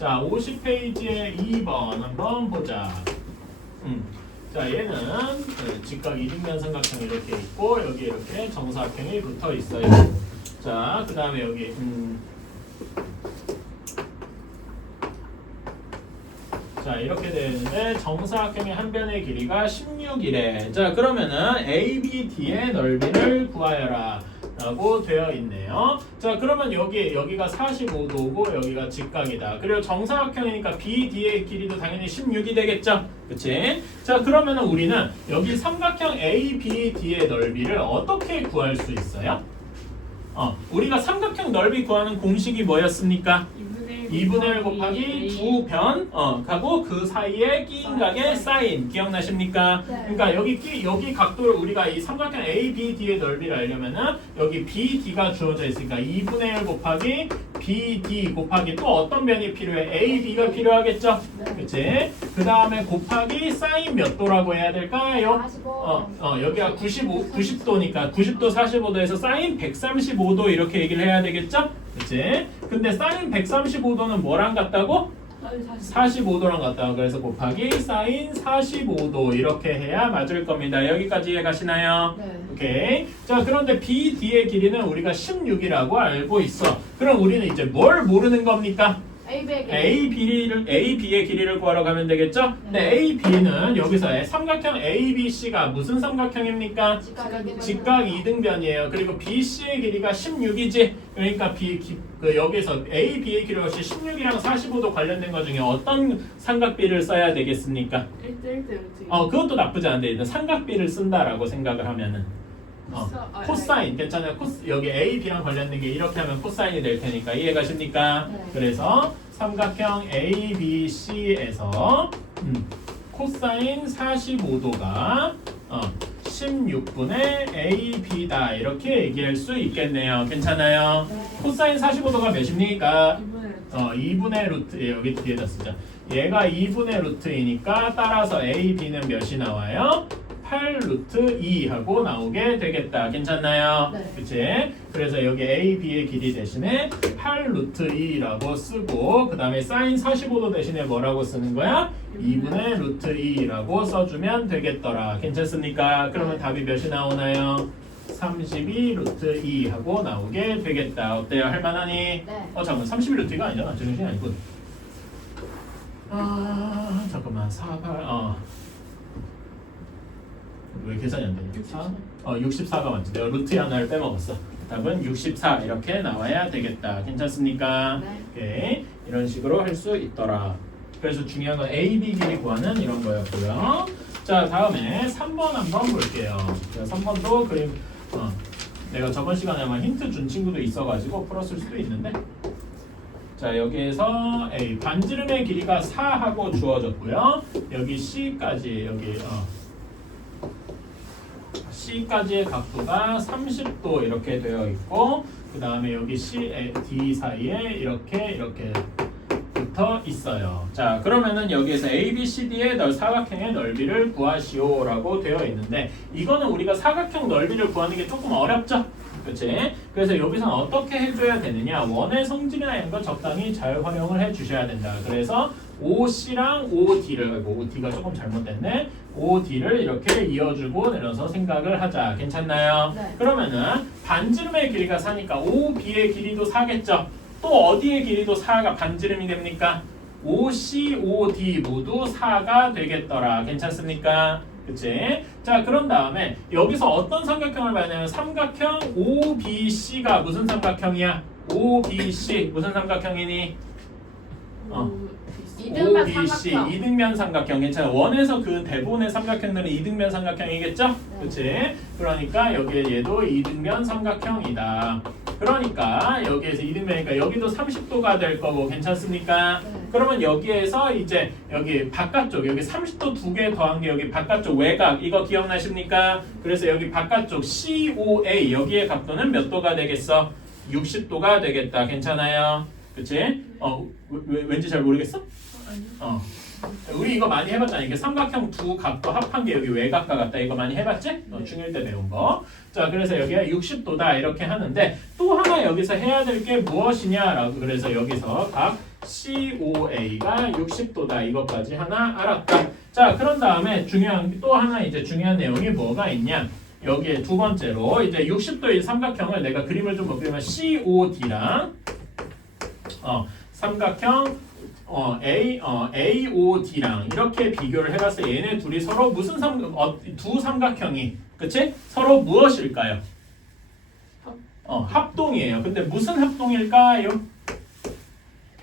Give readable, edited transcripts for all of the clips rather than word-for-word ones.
자, 50페이지에 2번 한번 보자. 자, 얘는 직각 이등변 삼각형이 이렇게 있고 여기 이렇게 정사각형이 붙어 있어요. 자, 그 다음에 여기 자, 이렇게 되는데 정사각형의 한 변의 길이가 16이래. 자, 그러면은 ABD의 넓이를 구하여라 라고 되어 있네요. 자, 그러면 여기가 45도고 여기가 직각이다. 그리고 정사각형이니까 BD의 길이도 당연히 16이 되겠죠? 그치? 자, 그러면은 우리는 여기 삼각형 ABD의 넓이를 어떻게 구할 수 있어요? 우리가 삼각형 넓이 구하는 공식이 뭐였습니까? 2분의 1 곱하기 두 변, 하고 그 사이에 끼인 각의 사인 기억나십니까? 네. 그러니까 여기 각도를 우리가 이 삼각형 ABD의 넓이를 알려면은 여기 BD가 주어져 있으니까 2분의 1 곱하기 BD 곱하기 또 어떤 변이 필요해? AB가 필요하겠죠? 네. 그치? 그 다음에 곱하기 사인 몇 도라고 해야 될까요? 45. 여기가 90도니까 90도 45도에서 사인 135도 이렇게 얘기를 해야 되겠죠? 그치? 근데 사인 135도는 뭐랑 같다고? 45도랑 같다고. 그래서 곱하기 사인 45도 이렇게 해야 맞을 겁니다. 여기까지 이해가시나요? 네. 오케이. 자, 그런데 BD의 길이는 우리가 16이라고 알고 있어. 그럼 우리는 이제 뭘 모르는 겁니까? AB의 길이를 구하러 가면 되겠죠? 근데 AB는 여기서 삼각형 ABC가 무슨 삼각형입니까? 직각 이등변이에요. 그리고 BC의 길이가 16이지. 그러니까 여기서 AB의 길이가 혹시 16이랑 45도 관련된 것 중에 어떤 삼각비를 써야 되겠습니까? 1대1대 그것도 나쁘지 않은데 일단 삼각비를 쓴다라고 생각을 하면은 코사인 괜찮아요. 여기 A, B랑 관련된 게 이렇게 하면 코사인이 될 테니까 이해가십니까? 네. 그래서 삼각형 A, B, C에서 코사인 45도가 16분의 A, B다 이렇게 얘기할 수 있겠네요. 괜찮아요? 네. 코사인 45도가 몇입니까? 2분의 2분의 루트 여기 뒤에다 쓰자. 얘가 2분의 루트이니까 따라서 A, B는 몇이 나와요? 8 루트 2 하고 나오게 되겠다. 괜찮나요? 네. 그치? 그래서 여기 A, B의 길이 대신에 8 루트 2라고 쓰고 그 다음에 사인 45도 대신에 뭐라고 쓰는 거야? 2분의 루트 2라고 써주면 되겠더라. 괜찮습니까? 그러면 답이 몇이 나오나요? 32 루트 2 하고 나오게 되겠다. 어때요? 할만하니? 네. 잠깐만 32 루트 2가 아니잖아. 제정신이 아니군. 잠깐만 48 왜 계산이 안 되냐? 64. 64가 맞지. 내가 루트 하나를 빼먹었어. 답은 64 이렇게 나와야 되겠다. 괜찮습니까? 네. 오케이. 이런 식으로 할 수 있더라. 그래서 중요한 건 AB 길이 구하는 이런 거였고요. 자, 다음에 3번 한번 볼게요. 자, 3번도 그림 내가 저번 시간에 아마 힌트 준 친구도 있어가지고 풀었을 수도 있는데 자, 여기에서 A 반지름의 길이가 4하고 주어졌고요. 여기 C까지 여기 C까지의 각도가 30도 이렇게 되어 있고 그 다음에 여기 C, D 사이에 이렇게 붙어 있어요. 자, 그러면은 여기에서 A, B, C, D의 사각형의 넓이를 구하시오라고 되어 있는데 이거는 우리가 사각형 넓이를 구하는 게 조금 어렵죠? 그치? 그래서 여기서는 어떻게 해줘야 되느냐? 원의 성질이나 이런 거 적당히 잘 활용을 해주셔야 된다. 그래서 OC랑 OD를 OD가 조금 잘못됐네. OD를 이렇게 이어주고 내려서 생각을 하자. 괜찮나요? 네. 그러면은 반지름의 길이가 4니까 OB의 길이도 4겠죠? 또 어디의 길이도 4가 반지름이 됩니까? OC, OD 모두 4가 되겠더라. 괜찮습니까? 그치? 자, 그런 다음에 여기서 어떤 삼각형을 봐야냐면 삼각형 OBC가 무슨 삼각형이야? OBC 무슨 삼각형이니? 이등변 OBC 삼각형. 이등변 삼각형. 괜찮아. 원에서 그 대부분의 삼각형들은 이등변 삼각형이겠죠? 네. 그치? 그러니까 여기에 얘도 이등변 삼각형이다. 그러니까 여기에서 이등변이니까 여기도 30도가 될 거고 괜찮습니까? 네. 그러면 여기에서 이제 여기 바깥쪽 여기 30도 두 개 더한 게 여기 바깥쪽 외곽 이거 기억나십니까? 그래서 여기 바깥쪽 COA 여기의 각도는 몇 도가 되겠어? 60도가 되겠다. 괜찮아요? 그치? 왠지 잘 모르겠어? 아니요. 우리 이거 많이 해봤잖아. 이게 삼각형 두 각도 합한 게 여기 외곽과 같다. 이거 많이 해봤지? 중1 때 배운 거. 자, 그래서 여기가 60도다 이렇게 하는데 또 하나 여기서 해야 될 게 무엇이냐라고 그래서 여기서 각 COA가 60도다. 이것까지 하나 알았다. 자, 그런 다음에 또 하나 이제 중요한 내용이 뭐가 있냐? 여기에 두 번째로 이제 60도의 삼각형을 내가 그림을 좀 그리면 COD랑 삼각형 AOD랑 이렇게 비교를 해봤어요. 얘네 둘이 서로 무슨 두 삼각형이 그치? 서로 무엇일까요? 합동이에요. 근데 무슨 합동일까요?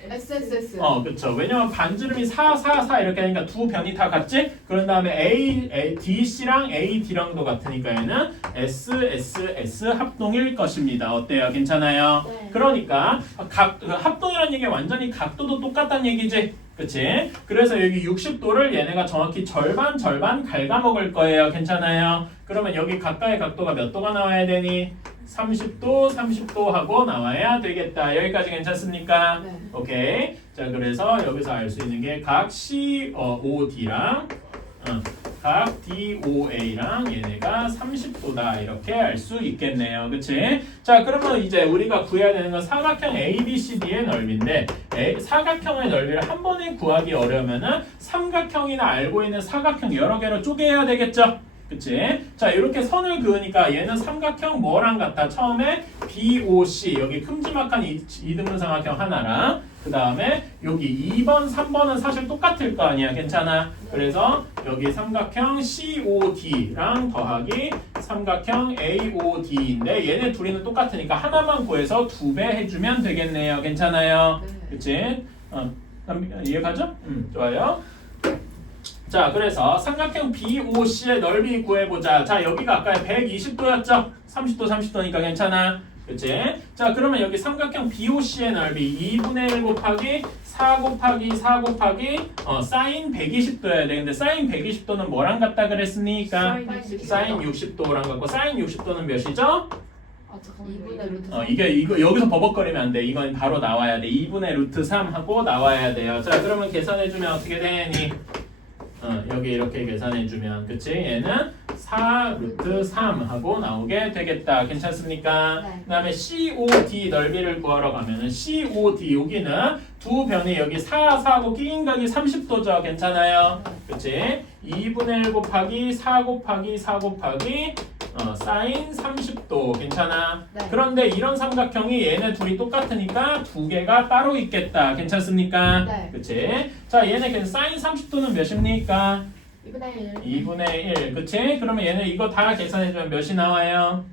SSS. 그쵸. 왜냐면 반지름이 4, 4, 4 이렇게 하니까 두 변이 다 같지? 그런 다음에 DC랑 AD랑도 같으니까 얘는 SSS 합동일 것입니다. 어때요? 괜찮아요? 네. 그러니까 합동이라는 얘기가 완전히 각도도 똑같다는 얘기지? 그치? 그래서 여기 60도를 얘네가 정확히 절반 갉아먹을 거예요. 괜찮아요? 그러면 여기 가까이 각도가 몇 도가 나와야 되니? 30도, 30도 하고 나와야 되겠다. 여기까지 괜찮습니까? 네. 오케이. 자, 그래서 여기서 알 수 있는 게 각 COD랑 각 DOA랑 얘네가 30도다. 이렇게 알 수 있겠네요. 그치? 자, 그러면 이제 우리가 구해야 되는 건 사각형 ABCD의 넓이인데 사각형의 넓이를 한 번에 구하기 어려우면은 삼각형이나 알고 있는 사각형 여러 개로 쪼개야 되겠죠? 그치? 자, 이렇게 선을 그으니까 얘는 삼각형 뭐랑 같아? 처음에 BOC 여기 큼지막한 이등분 삼각형 하나랑 그 다음에 여기 2번, 3번은 사실 똑같을 거 아니야. 괜찮아? 그래서 여기 삼각형 COD랑 더하기 삼각형 AOD인데 얘네 둘이는 똑같으니까 하나만 구해서 2배 해주면 되겠네요. 괜찮아요? 네. 그치? 이해가죠? 좋아요. 자, 그래서 삼각형 BOC의 넓이 구해보자. 자, 여기가 아까 120도였죠? 30도, 30도니까 괜찮아? 그치? 자, 그러면 여기 삼각형 BOC의 넓이 2분의 1 곱하기 4 곱하기 4 곱하기 사인 120도여야 돼. 근데 사인 120도는 뭐랑 같다 그랬습니까? 사인 60도랑 같고 사인 60도는 몇이죠? 잠깐만. 2분의 루트. 이거 여기서 버벅거리면 안 돼. 이건 바로 나와야 돼. 2분의 루트 3 하고 나와야 돼요. 자, 그러면 계산해주면 어떻게 되니? 여기 이렇게 계산해주면 그치? 얘는 4 루트 3 하고 나오게 되겠다. 괜찮습니까? 네. 그 다음에 COD 넓이를 구하러 가면은 COD 여기는 두 변이 여기 4, 4하고 끼인 각이 30도죠. 괜찮아요? 그치? 2분의 1 곱하기 4 곱하기 4 곱하기 사인 30도. 괜찮아? 네. 그런데 이런 삼각형이 얘네 둘이 똑같으니까 두 개가 따로 있겠다. 괜찮습니까? 네. 그치? 자, 얘네 사인 30도는 몇입니까? 2분의 1. 2분의 1. 그치? 그러면 얘네 이거 다 계산해주면 몇이 나와요?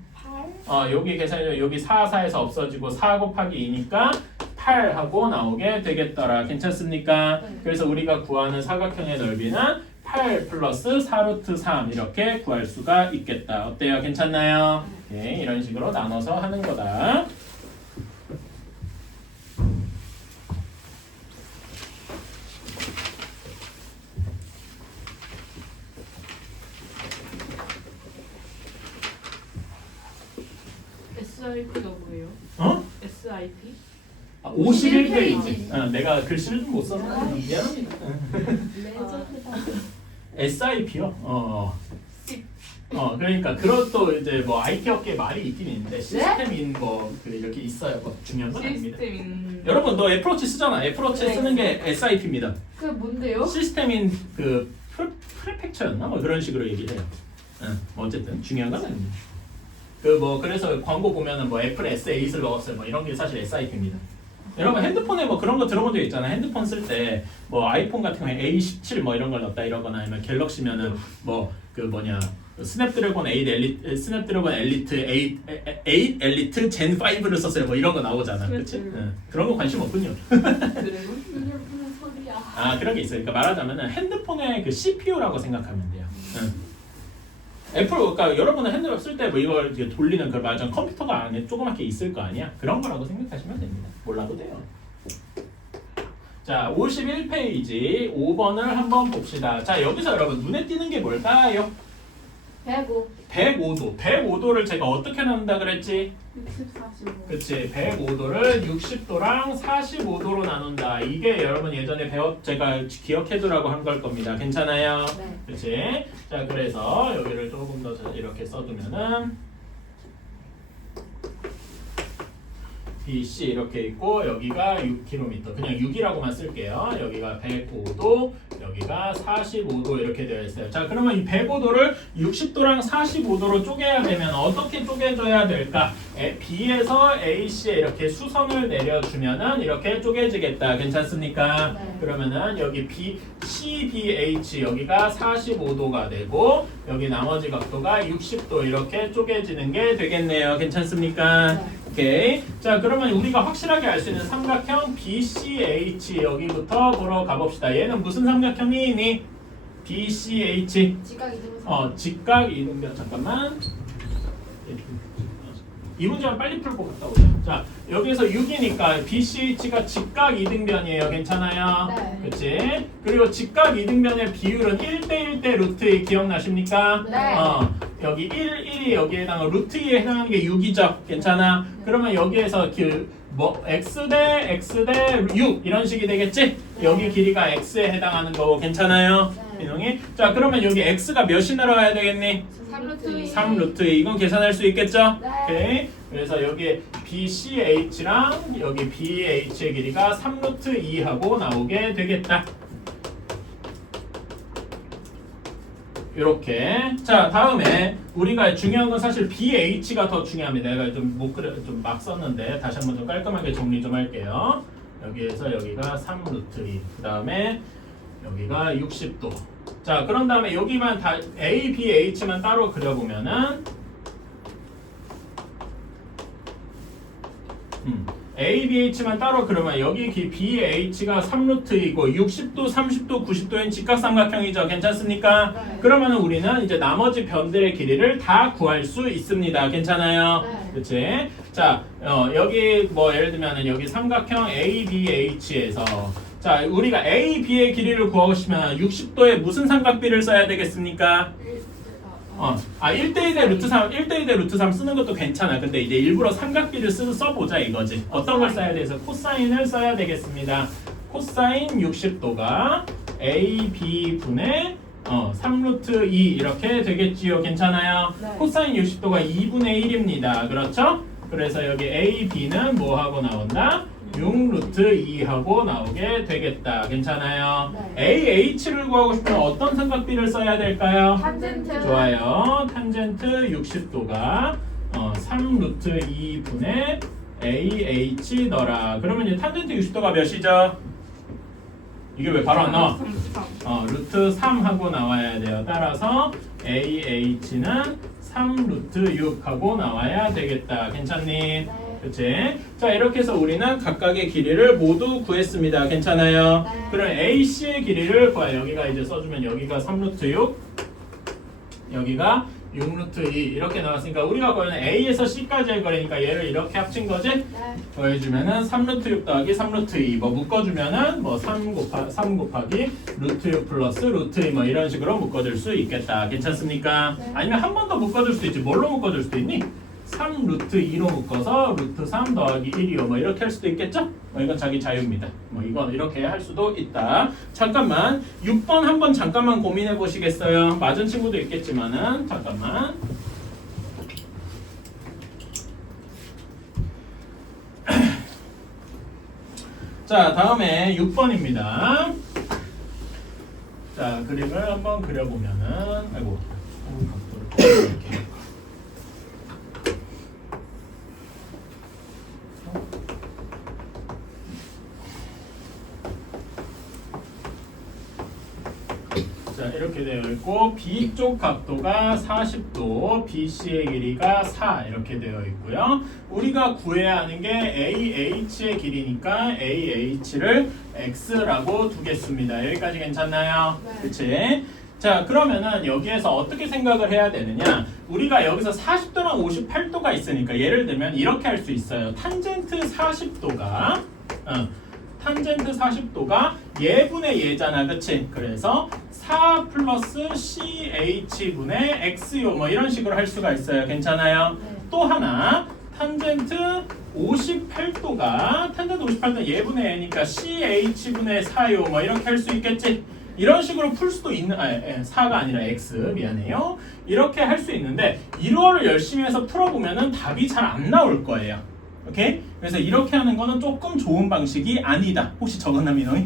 8. 여기 계산해주면 여기 4, 4에서 없어지고 4 곱하기 2니까 8 하고 나오게 되겠더라. 괜찮습니까? 네. 그래서 우리가 구하는 사각형의 넓이는 8 플러스 4 루트 3 이렇게 구할 수가 있겠다. 어때요? 괜찮나요? 네, 이런 식으로 나눠서 하는 거다. SIP가 뭐예요? 어? SIP? 51페이지. 내가 글씨를 좀 못 써서 미안합니다. SIP요? 그러니까 그것도 이제 뭐 IT 업계 말이 있긴 있는데 시스템인 이렇게 있어요. 중요한 건 아닙니다. 시스템인. 여러분 너 애플워치 쓰잖아. 애플워치 네. 쓰는 게 SIP입니다. 그 뭔데요? 시스템인 프레펙처였나? 뭐 그런 식으로 얘기해요. 어쨌든 중요한 건 아닙니다. 그래서 광고 보면은 애플 S8을 넣었어요. 이런 게 사실 SIP입니다. 여러분 핸드폰에 그런 거 들어본 적 있잖아요. 핸드폰 쓸 때 아이폰 같은 경우에 A17 이런 걸 넣었다 이러거나 아니면 갤럭시면은 스냅드래곤 8 엘리트, 스냅드래곤 엘리트 8 엘리트 젠 5를 썼어요. 이런 거 나오잖아. 그치? 그런 거 관심 없군요. 드래곤? 이게 무슨 소리야? 그런 게 있어요. 그러니까 말하자면은 핸드폰의 그 CPU라고 생각하면 돼요. 그러니까 여러분은 핸드폰 쓸 때 이걸 이제 돌리는 그 말하자면 컴퓨터가 안에 조그맣게 있을 거 아니야? 그런 거라고 생각하시면 됩니다. 몰라도 돼요. 자, 51페이지 5번을 한번 봅시다. 자, 여기서 여러분 눈에 띄는 게 뭘까요? 105. 105도. 105도를 제가 어떻게 나눈다 그랬지? 60, 45. 그치. 105도를 60도랑 45도로 나눈다. 이게 여러분 예전에 제가 기억해두라고 한 걸 겁니다. 괜찮아요? 네. 그치? 자, 그래서 여기를 조금 더 이렇게 써두면은 BC 이렇게 있고 여기가 6km 그냥 6이라고만 쓸게요. 여기가 105도 여기가 45도 이렇게 되어 있어요. 자 그러면 이 105도를 60도랑 45도로 쪼개야 되면 어떻게 쪼개줘야 될까? B에서 AC에 이렇게 수선을 내려주면은 이렇게 쪼개지겠다. 괜찮습니까? 네. 그러면은 여기 CBH 여기가 45도가 되고 여기 나머지 각도가 60도 이렇게 쪼개지는 게 되겠네요. 괜찮습니까? 네. 오케이. 자 그러면 우리가 확실하게 알 수 있는 삼각형 BCH 여기부터 보러 가봅시다. 얘는 무슨 삼각형이니? BCH 지각 이등변. 직각 이등변. 잠깐만. 이 문제만 빨리 풀고 갔다 오자. 자 여기서 6이니까 BCH가 직각 이등변이에요. 괜찮아요? 네. 그렇지? 그리고 직각 이등변의 비율은 1대1대 루트 2 기억나십니까? 네. 여기 1이 여기에다가 루트 2에 해당하는 게 6이죠. 괜찮아? 그러면 여기에서 x 대 6 이런 식이 되겠지? 여기 길이가 x에 해당하는 거고 괜찮아요? 네. 민홍이? 자 그러면 여기 x가 몇이 날아가야 되겠니? 3루트 2. 3 루트 2 이건 계산할 수 있겠죠? 네. 오케이. 그래서 여기 BCH랑 여기 BH의 길이가 3 루트 2하고 나오게 되겠다. 이렇게. 자 다음에 우리가 중요한 건 사실 BH가 더 중요합니다. 내가 좀 막 썼는데 다시 한번 좀 깔끔하게 정리 좀 할게요. 여기에서 여기가 3 루트 2. 그 다음에 여기가 60도. 자 그런 다음에 여기만 다 A, B, H만 따로 그려보면은 A, B, H만 따로 그러면 여기 B, H가 3루트이고 60도, 30도, 90도인 직각삼각형이죠. 괜찮습니까? 네. 그러면 우리는 이제 나머지 변들의 길이를 다 구할 수 있습니다. 괜찮아요? 네. 그치? 자, 여기 뭐 예를 들면 여기 삼각형 A, B, H에서 자, 우리가 A, B의 길이를 구하고 싶으면 60도에 무슨 삼각비를 써야 되겠습니까? 1대1대 루트 3, 1대1대 루트 3 쓰는 것도 괜찮아. 근데 이제 일부러 삼각비를 써보자 이거지. 어떤 걸 써야 돼서 코사인을 써야 되겠습니다. 코사인 60도가 A, B 분의 3루트 2 이렇게 되겠지요. 괜찮아요? 네. 코사인 60도가 2분의 1입니다. 그렇죠? 그래서 여기 A, B는 뭐 하고 나온다? 6루트 2하고 나오게 되겠다. 괜찮아요? 네. AH를 구하고 싶으면 어떤 삼각비를 써야 될까요? 탄젠트. 좋아요. 탄젠트 60도가 3루트 2분의 AH 너라. 그러면 이제 탄젠트 60도가 몇이죠? 이게 왜 바로 안 나와? 루트 3 하고 나와야 돼요. 따라서 AH는 3 루트 6 하고 나와야 되겠다. 괜찮니? 네. 그치? 자 이렇게 해서 우리는 각각의 길이를 모두 구했습니다. 괜찮아요? 네. 그럼 AC의 길이를 구해. 여기가 이제 써주면 여기가 3 루트 6 여기가 6 루트 2 이렇게 나왔으니까 우리가 구하는 A에서 C까지의 거리니까 얘를 이렇게 합친 거지? 네. 더해주면은 3 루트 6 더하기 3 루트 2 뭐 묶어주면은 뭐 3 곱하기 루트 6 플러스 루트 2 뭐 이런 식으로 묶어줄 수 있겠다. 괜찮습니까? 네. 아니면 한 번 더 묶어줄 수도 있지. 뭘로 묶어줄 수도 있니? 3 루트 2로 묶어서 루트 3 더하기 1이요 뭐 이렇게 할 수도 있겠죠? 이건 자기 자유입니다. 뭐 이건 이렇게 할 수도 있다. 잠깐만 6번 한번 잠깐만 고민해 보시겠어요? 맞은 친구도 있겠지만은 잠깐만. 자 다음에 6번입니다. 자 그림을 한번 그려보면은 아이고 각도를 이렇게. 자 이렇게 되어 있고 B쪽 각도가 40도, BC의 길이가 4 이렇게 되어 있고요. 우리가 구해야 하는 게 AH의 길이니까 AH를 X라고 두겠습니다. 여기까지 괜찮나요? 네. 그치? 자 그러면은 여기에서 어떻게 생각을 해야 되느냐, 우리가 여기서 40도랑 58도가 있으니까 예를 들면 이렇게 할 수 있어요. 탄젠트 40도가 탄젠트 40도가 예분의 예잖아. 그치? 그래서 4 플러스 CH분의 X요 뭐 이런 식으로 할 수가 있어요. 괜찮아요? 네. 또 하나 탄젠트 58도가 탄젠트 58도는 예분의 예니까 CH분의 4요 뭐 이렇게 할 수 있겠지? 이런 식으로 풀 수도 있는 4가 아니라 X 미안해요. 이렇게 할 수 있는데 이거를 열심히 해서 풀어보면은 답이 잘 안 나올 거예요. 오케이? 그래서 이렇게 하는 거는 조금 좋은 방식이 아니다. 혹시 적었나 민호이?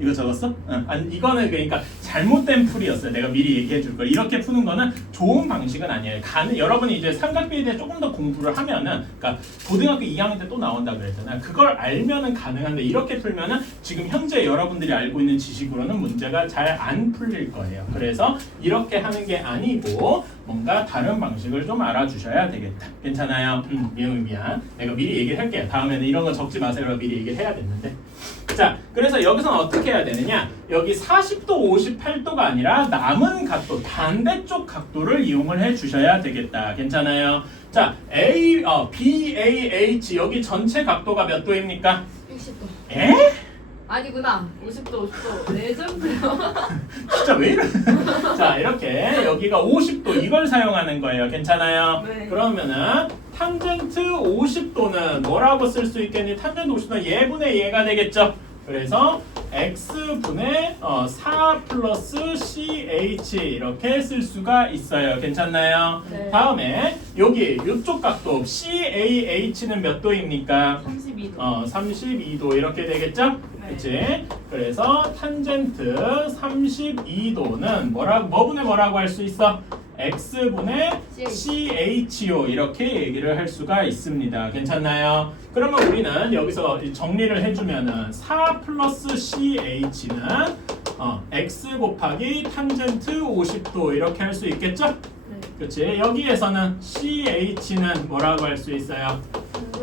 이거 적었어? 응. 아니, 이거는 그러니까 잘못된 풀이었어요. 내가 미리 얘기해 줄 걸. 이렇게 푸는 거는 좋은 방식은 아니에요. 여러분이 이제 삼각비에 대해 조금 더 공부를 하면은, 그러니까 고등학교 2학년 때 또 나온다 그랬잖아요. 그걸 알면은 가능한데 이렇게 풀면은 지금 현재 여러분들이 알고 있는 지식으로는 문제가 잘 안 풀릴 거예요. 그래서 이렇게 하는 게 아니고 뭔가 다른 방식을 좀 알아주셔야 되겠다. 괜찮아요? 미안. 내가 미리 얘기를 할게요. 다음에는 이런 거 적지 마세요. 미리 얘기를 해야 됐는데. 자, 그래서 여기서는 어떻게 해야 되느냐? 여기 40도, 58도가 아니라 남은 각도, 반대쪽 각도를 이용을 해 주셔야 되겠다. 괜찮아요? 자, BAH 여기 전체 각도가 몇 도입니까? 60도. 에? 아니구나. 50도, 50도. 레전드요. 진짜 왜 이래? 자, 이렇게 여기가 50도 이걸 사용하는 거예요. 괜찮아요? 네. 그러면은 탄젠트 50도는 뭐라고 쓸 수 있겠니? 탄젠트 50도는 얘분의 얘가 되겠죠? 그래서 x분의 4 플러스 ch 이렇게 쓸 수가 있어요. 괜찮나요? 네. 다음에 여기 이쪽 각도 CAH는 몇 도입니까? 32도. 32도 이렇게 되겠죠? 네. 그치? 그래서 탄젠트 32도는 뭐분의 뭐라고 할 수 있어? x분의 CHO 이렇게 얘기를 할 수가 있습니다. 괜찮나요? 그러면 우리는 여기서 정리를 해주면은 4 플러스 CH는 x 곱하기 탄젠트 50도 이렇게 할 수 있겠죠? 네. 그치? 여기에서는 CH는 뭐라고 할 수 있어요?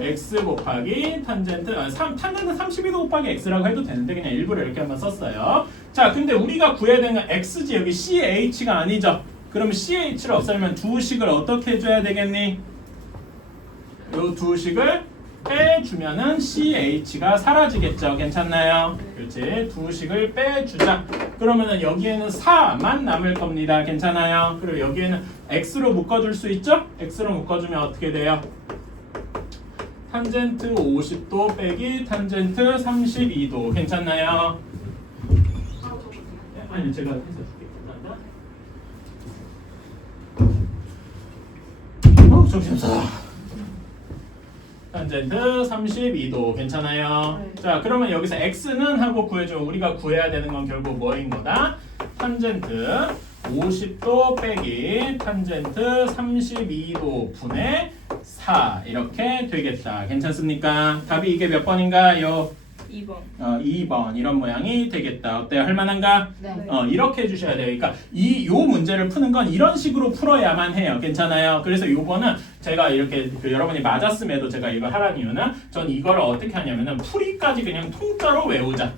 x 곱하기 탄젠트 탄젠트 32도 곱하기 x라고 해도 되는데 그냥 일부러 이렇게 한번 썼어요. 자, 근데 우리가 구해야 되는 건 x지 여기 ch가 아니죠? 그럼 ch를 없애려면 두 식을 어떻게 해줘야 되겠니? 요 두 식을 빼주면은 ch가 사라지겠죠. 괜찮나요? 그렇지. 두 식을 빼주자. 그러면은 여기에는 4만 남을 겁니다. 괜찮아요? 그리고 여기에는 x로 묶어줄 수 있죠? x로 묶어주면 어떻게 돼요? 탄젠트 50도 빼기 탄젠트 32도. 괜찮나요? 아니 제가 해서 줄게요. 정신없어. 탄젠트 32도 괜찮아요? 네. 자, 그러면 여기서 x는 하고 구해줘. 우리가 구해야 되는 건 결국 뭐인 거다? 탄젠트 50도 빼기 탄젠트 32도 분의 4 이렇게 되겠다. 괜찮습니까? 답이 이게 몇 번인가요? 2번. 2번 이런 모양이 되겠다. 어때요? 할만한가? 네. 이렇게 해주셔야 돼요. 그러니까 요 문제를 푸는 건 이런 식으로 풀어야만 해요. 괜찮아요? 그래서 요거는 제가 이렇게 여러분이 맞았음에도 제가 이걸 하라는 이유는 전 이걸 어떻게 하냐면은 풀이까지 그냥 통짜로 외우자.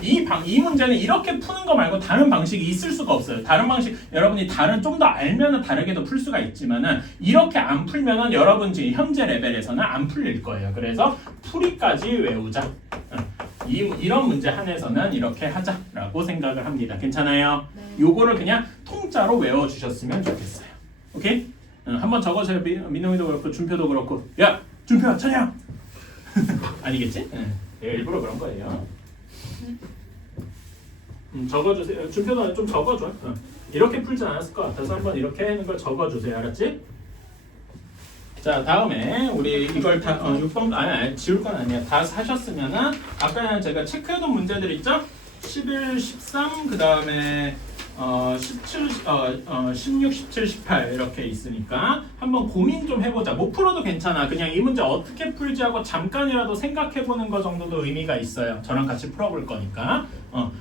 이 문제는 이렇게 푸는 거 말고 다른 방식이 있을 수가 없어요. 다른 방식 여러분이 좀 더 알면은 다르게도 풀 수가 있지만은 이렇게 안 풀면은 여러분 지금 현재 레벨에서는 안 풀릴 거예요. 그래서 풀이까지 외우자. 이런 문제 한해서는 이렇게 하자라고 생각을 합니다. 괜찮아요? 네. 요거를 그냥 통짜로 외워주셨으면 좋겠어요. 오케이? 한번 적어줘요. 민호이도 그렇고 준표도 그렇고. 야 준표야 찬양. 아니겠지? 내가 일부러 그런 거예요. 적어주세요. 준표도 좀 적어줘. 이렇게 풀진 않았을 것 같아서 한번 이렇게 하는 걸 적어주세요. 알았지? 자, 다음에 우리 이걸 다 6번 아니 지울 건 아니야. 다 하셨으면은 아까 제가 체크해둔 문제들 있죠? 11, 13 그 다음에 17, 16, 17, 18 이렇게 있으니까 한번 고민 좀 해보자. 못 풀어도 괜찮아. 그냥 이 문제 어떻게 풀지 하고 잠깐이라도 생각해보는 거 정도도 의미가 있어요. 저랑 같이 풀어볼 거니까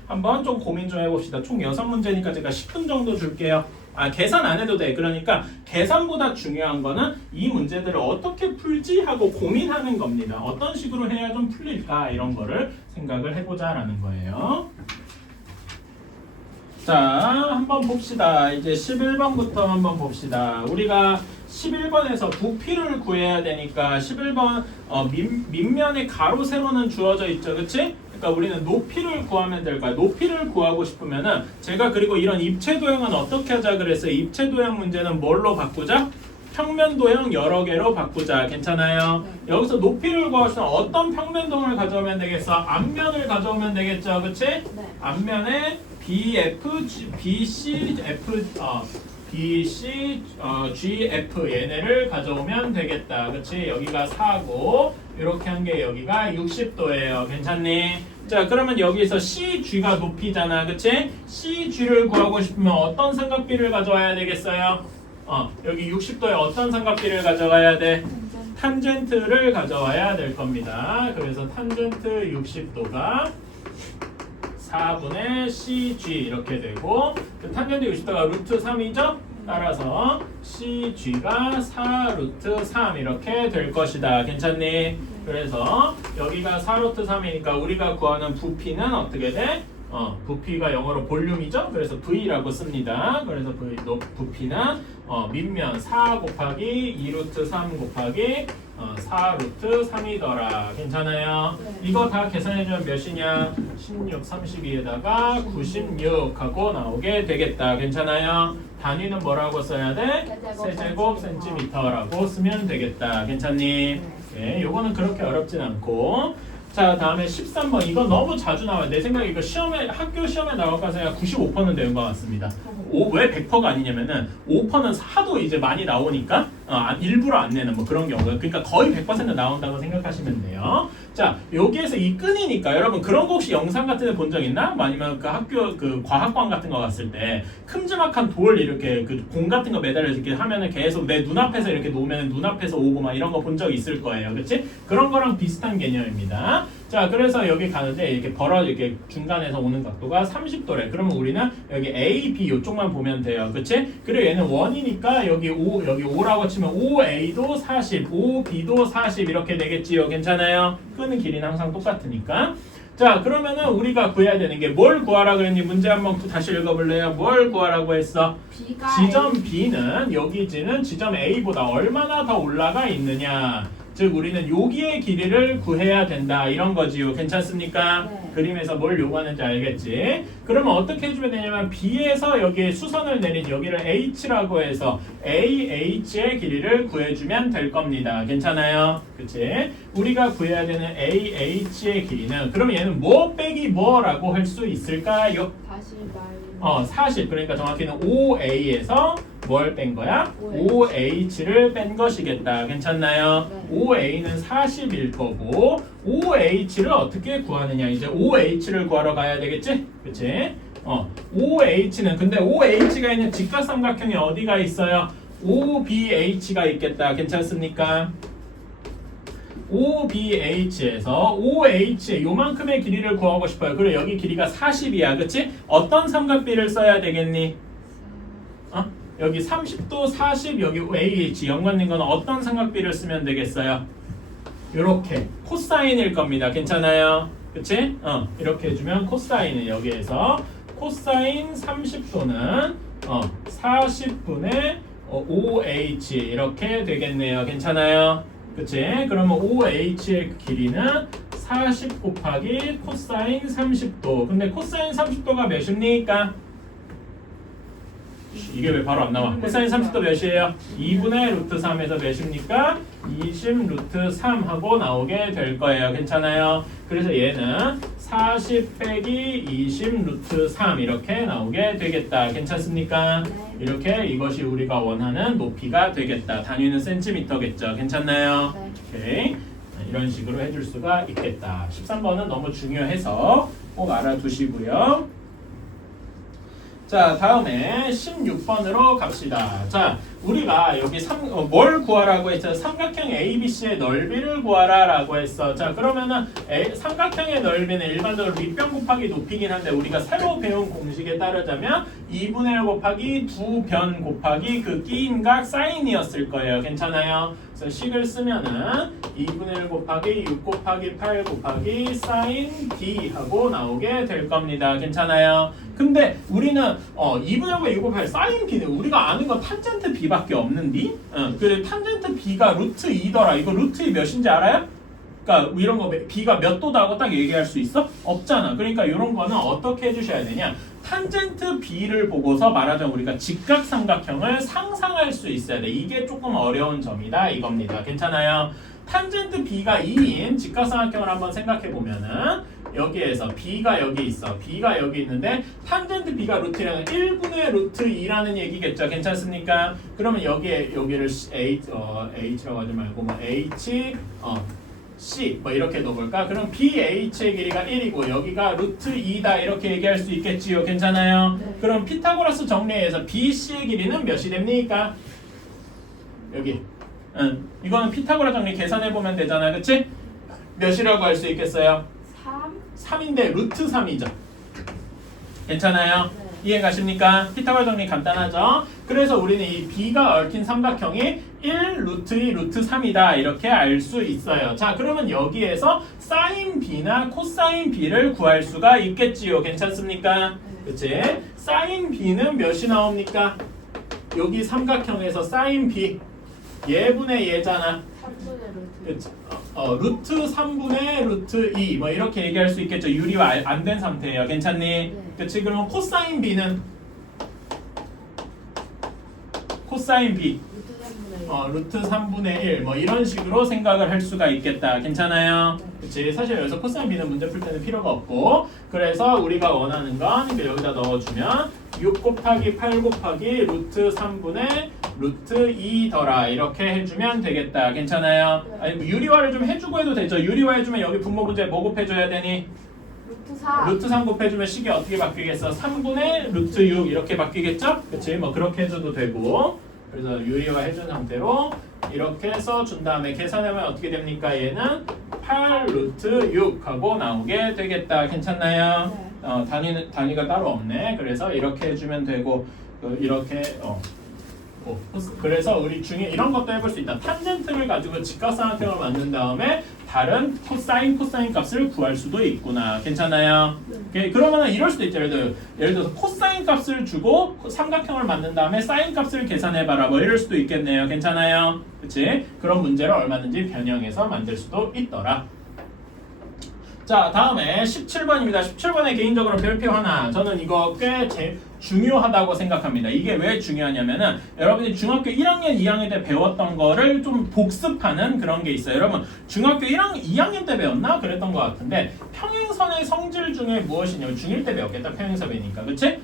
한번 좀 고민 좀 해봅시다. 총 6문제니까 제가 10분 정도 줄게요. 계산 안 해도 돼. 그러니까 계산보다 중요한 거는 이 문제들을 어떻게 풀지 하고 고민하는 겁니다. 어떤 식으로 해야 좀 풀릴까 이런 거를 생각을 해보자라는 거예요. 자, 한번 봅시다. 이제 11번부터 한번 봅시다. 우리가 11번에서 부피를 구해야 되니까 11번 밑면에 가로 세로는 주어져 있죠. 그치? 그러니까 우리는 높이를 구하면 될 거야. 높이를 구하고 싶으면은 제가 그리고 이런 입체 도형은 어떻게 하자 그랬어요? 입체 도형 문제는 뭘로 바꾸자? 평면 도형 여러 개로 바꾸자. 괜찮아요? 네. 여기서 높이를 구하시면 어떤 평면 도형을 가져오면 되겠어? 앞면을 가져오면 되겠죠. 그치? 네. 앞면에 BF, BC, BC, GF 얘네를 가져오면 되겠다. 그치? 여기가 4고 이렇게 한 게 여기가 60도예요. 괜찮니? 자, 그러면 여기서 CG가 높이잖아. 그치? CG를 구하고 싶으면 어떤 삼각비를 가져와야 되겠어요? 여기 60도에 어떤 삼각비를 가져가야 돼? 탄젠트를 가져와야 될 겁니다. 그래서 탄젠트 60도가 4분의 CG 이렇게 되고 그 탄젠트 60도가 루트 3이죠? 따라서 CG가 4 루트 3 이렇게 될 것이다. 괜찮니? 그래서 여기가 4 루트 3이니까 우리가 구하는 부피는 어떻게 돼? 부피가 영어로 볼륨이죠? 그래서 V라고 씁니다. 그래서 부피는 밑면 4 곱하기 2 루트 3 곱하기 4 루트 3이더라. 괜찮아요? 네. 이거 다 계산해주면 몇이냐? 16, 32에다가 96 하고 나오게 되겠다. 괜찮아요? 단위는 뭐라고 써야 돼? 세제곱 센티미터라고 쓰면 되겠다. 괜찮니? 네, 요거는 그렇게 어렵진 않고 자, 다음에 13번. 이거 너무 자주 나와요. 내 생각에 이거 학교 시험에 나올까 생각 95%는 되는 것 같습니다. 왜 100%가 아니냐면은 5%는 하도 이제 많이 나오니까 일부러 안 내는 뭐 그런 경우가 그러니까 거의 100% 나온다고 생각하시면 돼요. 자, 여기에서 이 끈이니까 여러분 그런 거 혹시 영상 같은 데 본 적 있나? 뭐 아니면 그 학교 그 과학관 같은 거 갔을 때 큼지막한 돌 이렇게 그 공 같은 거 매달려서 이렇게 하면은 계속 내 눈앞에서 이렇게 놓으면 눈앞에서 오고 막 이런 거 본 적 있을 거예요. 그치? 그런 거랑 비슷한 개념입니다. 자, 그래서 여기 가는데 이렇게 이렇게 중간에서 오는 각도가 30도래. 그러면 우리는 여기 A, B 이쪽만 보면 돼요. 그치? 그리고 얘는 1이니까 여기 5라고 치면 5A도 40, 5B도 40 이렇게 되겠지요. 괜찮아요? 끄는 길이는 항상 똑같으니까. 자, 그러면은 우리가 구해야 되는 게 뭘 구하라 그랬니? 문제 한번 다시 읽어볼래요? 뭘 구하라고 했어? B가 지점 B는 여기지는 지점 A보다 얼마나 더 올라가 있느냐? 즉 우리는 여기의 길이를 구해야 된다 이런 거지요. 괜찮습니까? 네. 그림에서 뭘 요구하는지 알겠지? 그러면 어떻게 해주면 되냐면 B에서 여기에 수선을 내린 여기를 H라고 해서 AH의 길이를 구해주면 될 겁니다. 괜찮아요? 그치? 우리가 구해야 되는 AH의 길이는 그러면 얘는 뭐 빼기 뭐라고 할 수 있을까요? 다시 말 40 그러니까 정확히는 5A에서 뭘 뺀 거야? 5H. 5H를 뺀 것이겠다. 괜찮나요? 네. 5A는 40일 거고 5H를 어떻게 구하느냐? 이제 5H를 구하러 가야 되겠지? 그치? 5H는 근데 5H가 있는 직각삼각형이 어디가 있어요? OBH가 있겠다. 괜찮습니까? OBH에서 OH의 요만큼의 길이를 구하고 싶어요. 그리고 여기 길이가 40이야. 그치? 어떤 삼각비를 써야 되겠니? 여기 30도 40 여기 AH 연관된 건 어떤 삼각비를 쓰면 되겠어요? 요렇게 코사인일 겁니다. 괜찮아요? 그치? 이렇게 해주면 코사인은 여기에서 코사인 30도는 40분의 OH 이렇게 되겠네요. 괜찮아요? 그치? 그러면 OH의 길이는 40 곱하기 코사인 30도. 근데 코사인 30도가 몇입니까? 이게 왜 바로 안 나와? 코사인 30도 몇이에요? 2분의 루트 3에서 몇입니까? 20 루트 3 하고 나오게 될 거예요. 괜찮아요? 그래서 얘는 40 빼기 20 루트 3 이렇게 나오게 되겠다. 괜찮습니까? 네. 이렇게 이것이 우리가 원하는 높이가 되겠다. 단위는 센티미터겠죠. 괜찮나요? 네. 오케이. 이런 식으로 해줄 수가 있겠다. 13번은 너무 중요해서 꼭 알아두시고요. 자, 다음에 16번으로 갑시다. 자, 우리가 여기 뭘 구하라고 했죠? 삼각형 ABC의 넓이를 구하라라고 했어. 자, 그러면은 삼각형의 넓이는 일반적으로 밑변 곱하기 높이긴 한데 우리가 새로 배운 공식에 따르자면 2분의 1 곱하기 2변 곱하기 그 끼인 각 사인이었을 거예요. 괜찮아요? 그래서 식을 쓰면은 2분의 1 곱하기 6 곱하기 8 곱하기 사인 D 하고 나오게 될 겁니다. 괜찮아요? 근데 우리는 2분의 1 6 곱하기 사인 B는 우리가 아는 건 탄젠트 B밖에 없는디? 그래 탄젠트 B가 루트 2더라. 이거 루트 2 몇인지 알아요? 그러니까 이런 거 B가 몇 도다고 딱 얘기할 수 있어? 없잖아. 그러니까 이런 거는 어떻게 해주셔야 되냐? 탄젠트 B를 보고서 말하자면 우리가 직각삼각형을 상상할 수 있어야 돼. 이게 조금 어려운 점이다 이겁니다. 괜찮아요? 탄젠트 B가 2인 직각삼각형을 한번 생각해 보면은 여기에서 B가 여기 있어. B가 여기 있는데 탄젠트 B가 루트라는 1분의 루트 2라는 얘기겠죠. 괜찮습니까? 그러면 여기를 H라고 하지 말고 뭐 H C 뭐 이렇게 넣어볼까? 그럼 BH의 길이가 1이고 여기가 루트 2다 이렇게 얘기할 수 있겠지요. 괜찮아요? 네. 그럼 피타고라스 정리해서 BC의 길이는 몇이 됩니까? 여기 이거는 피타고라 정리 계산해보면 되잖아. 그치? 몇이라고 할 수 있겠어요? 3. 3인데 루트 3이죠. 괜찮아요? 네. 이해 가십니까? 피타고라 정리 간단하죠? 그래서 우리는 이 B가 얽힌 삼각형이 1 루트 2 루트 3이다 이렇게 알 수 있어요. 자, 그러면 여기에서 사인 B나 코사인 B를 구할 수가 있겠지요. 괜찮습니까? 그치? 사인 B는 몇이 나옵니까? 여기 삼각형에서 사인 B 얘분의 얘잖아. 3분의 루트. 그치? 루트 3분의 루트 2 뭐 이렇게 얘기할 수 있겠죠. 유리화 안 된 상태예요. 괜찮니? 네. 그치? 그러면 코사인 B는 코사인 B 루트 3분의 1. 루트 3분의 1 뭐 이런 식으로 생각을 할 수가 있겠다. 괜찮아요? 네. 그치? 사실 여기서 코사인 B는 문제 풀 때는 필요가 없고 그래서 우리가 원하는 건 여기다 넣어주면 6 곱하기 8 곱하기 루트 3분의 루트 2더라 이렇게 해주면 되겠다. 괜찮아요? 네. 아니 뭐 유리화를 좀 해주고 해도 되죠. 유리화 해주면 여기 분모 문제 뭐 곱해줘야 되니? 루트 4. 루트 3 곱해주면 식이 어떻게 바뀌겠어? 3분의 루트 6 이렇게 바뀌겠죠? 그치? 뭐 그렇게 해줘도 되고 그래서 유리화 해준 상태로 이렇게 해서 준 다음에 계산하면 어떻게 됩니까? 얘는 8 루트 6 하고 나오게 되겠다. 괜찮나요? 네. 단위가 따로 없네. 그래서 이렇게 해주면 되고 이렇게 그래서 우리 중에 이런 것도 해볼 수 있다. 탄젠트를 가지고 직각삼각형을 만든 다음에 다른 코사인 값을 구할 수도 있구나. 괜찮아요? 네. 그러면 이럴 수도 있죠. 예를 들어서 코사인 값을 주고 삼각형을 만든 다음에 사인 값을 계산해봐라. 뭐 이럴 수도 있겠네요. 괜찮아요? 그치? 그런 문제를 얼마든지 변형해서 만들 수도 있더라. 자, 다음에 17번입니다. 17번에 개인적으로 별표 하나. 저는 이거 꽤 중요하다고 생각합니다. 이게 왜 중요하냐면은 여러분이 중학교 1학년, 2학년 때 배웠던 거를 좀 복습하는 그런 게 있어요. 여러분 중학교 2학년 때 배웠나? 그랬던 것 같은데 평행선의 성질 중에 무엇이냐면 중1 때 배웠겠다. 평행선이니까. 그치?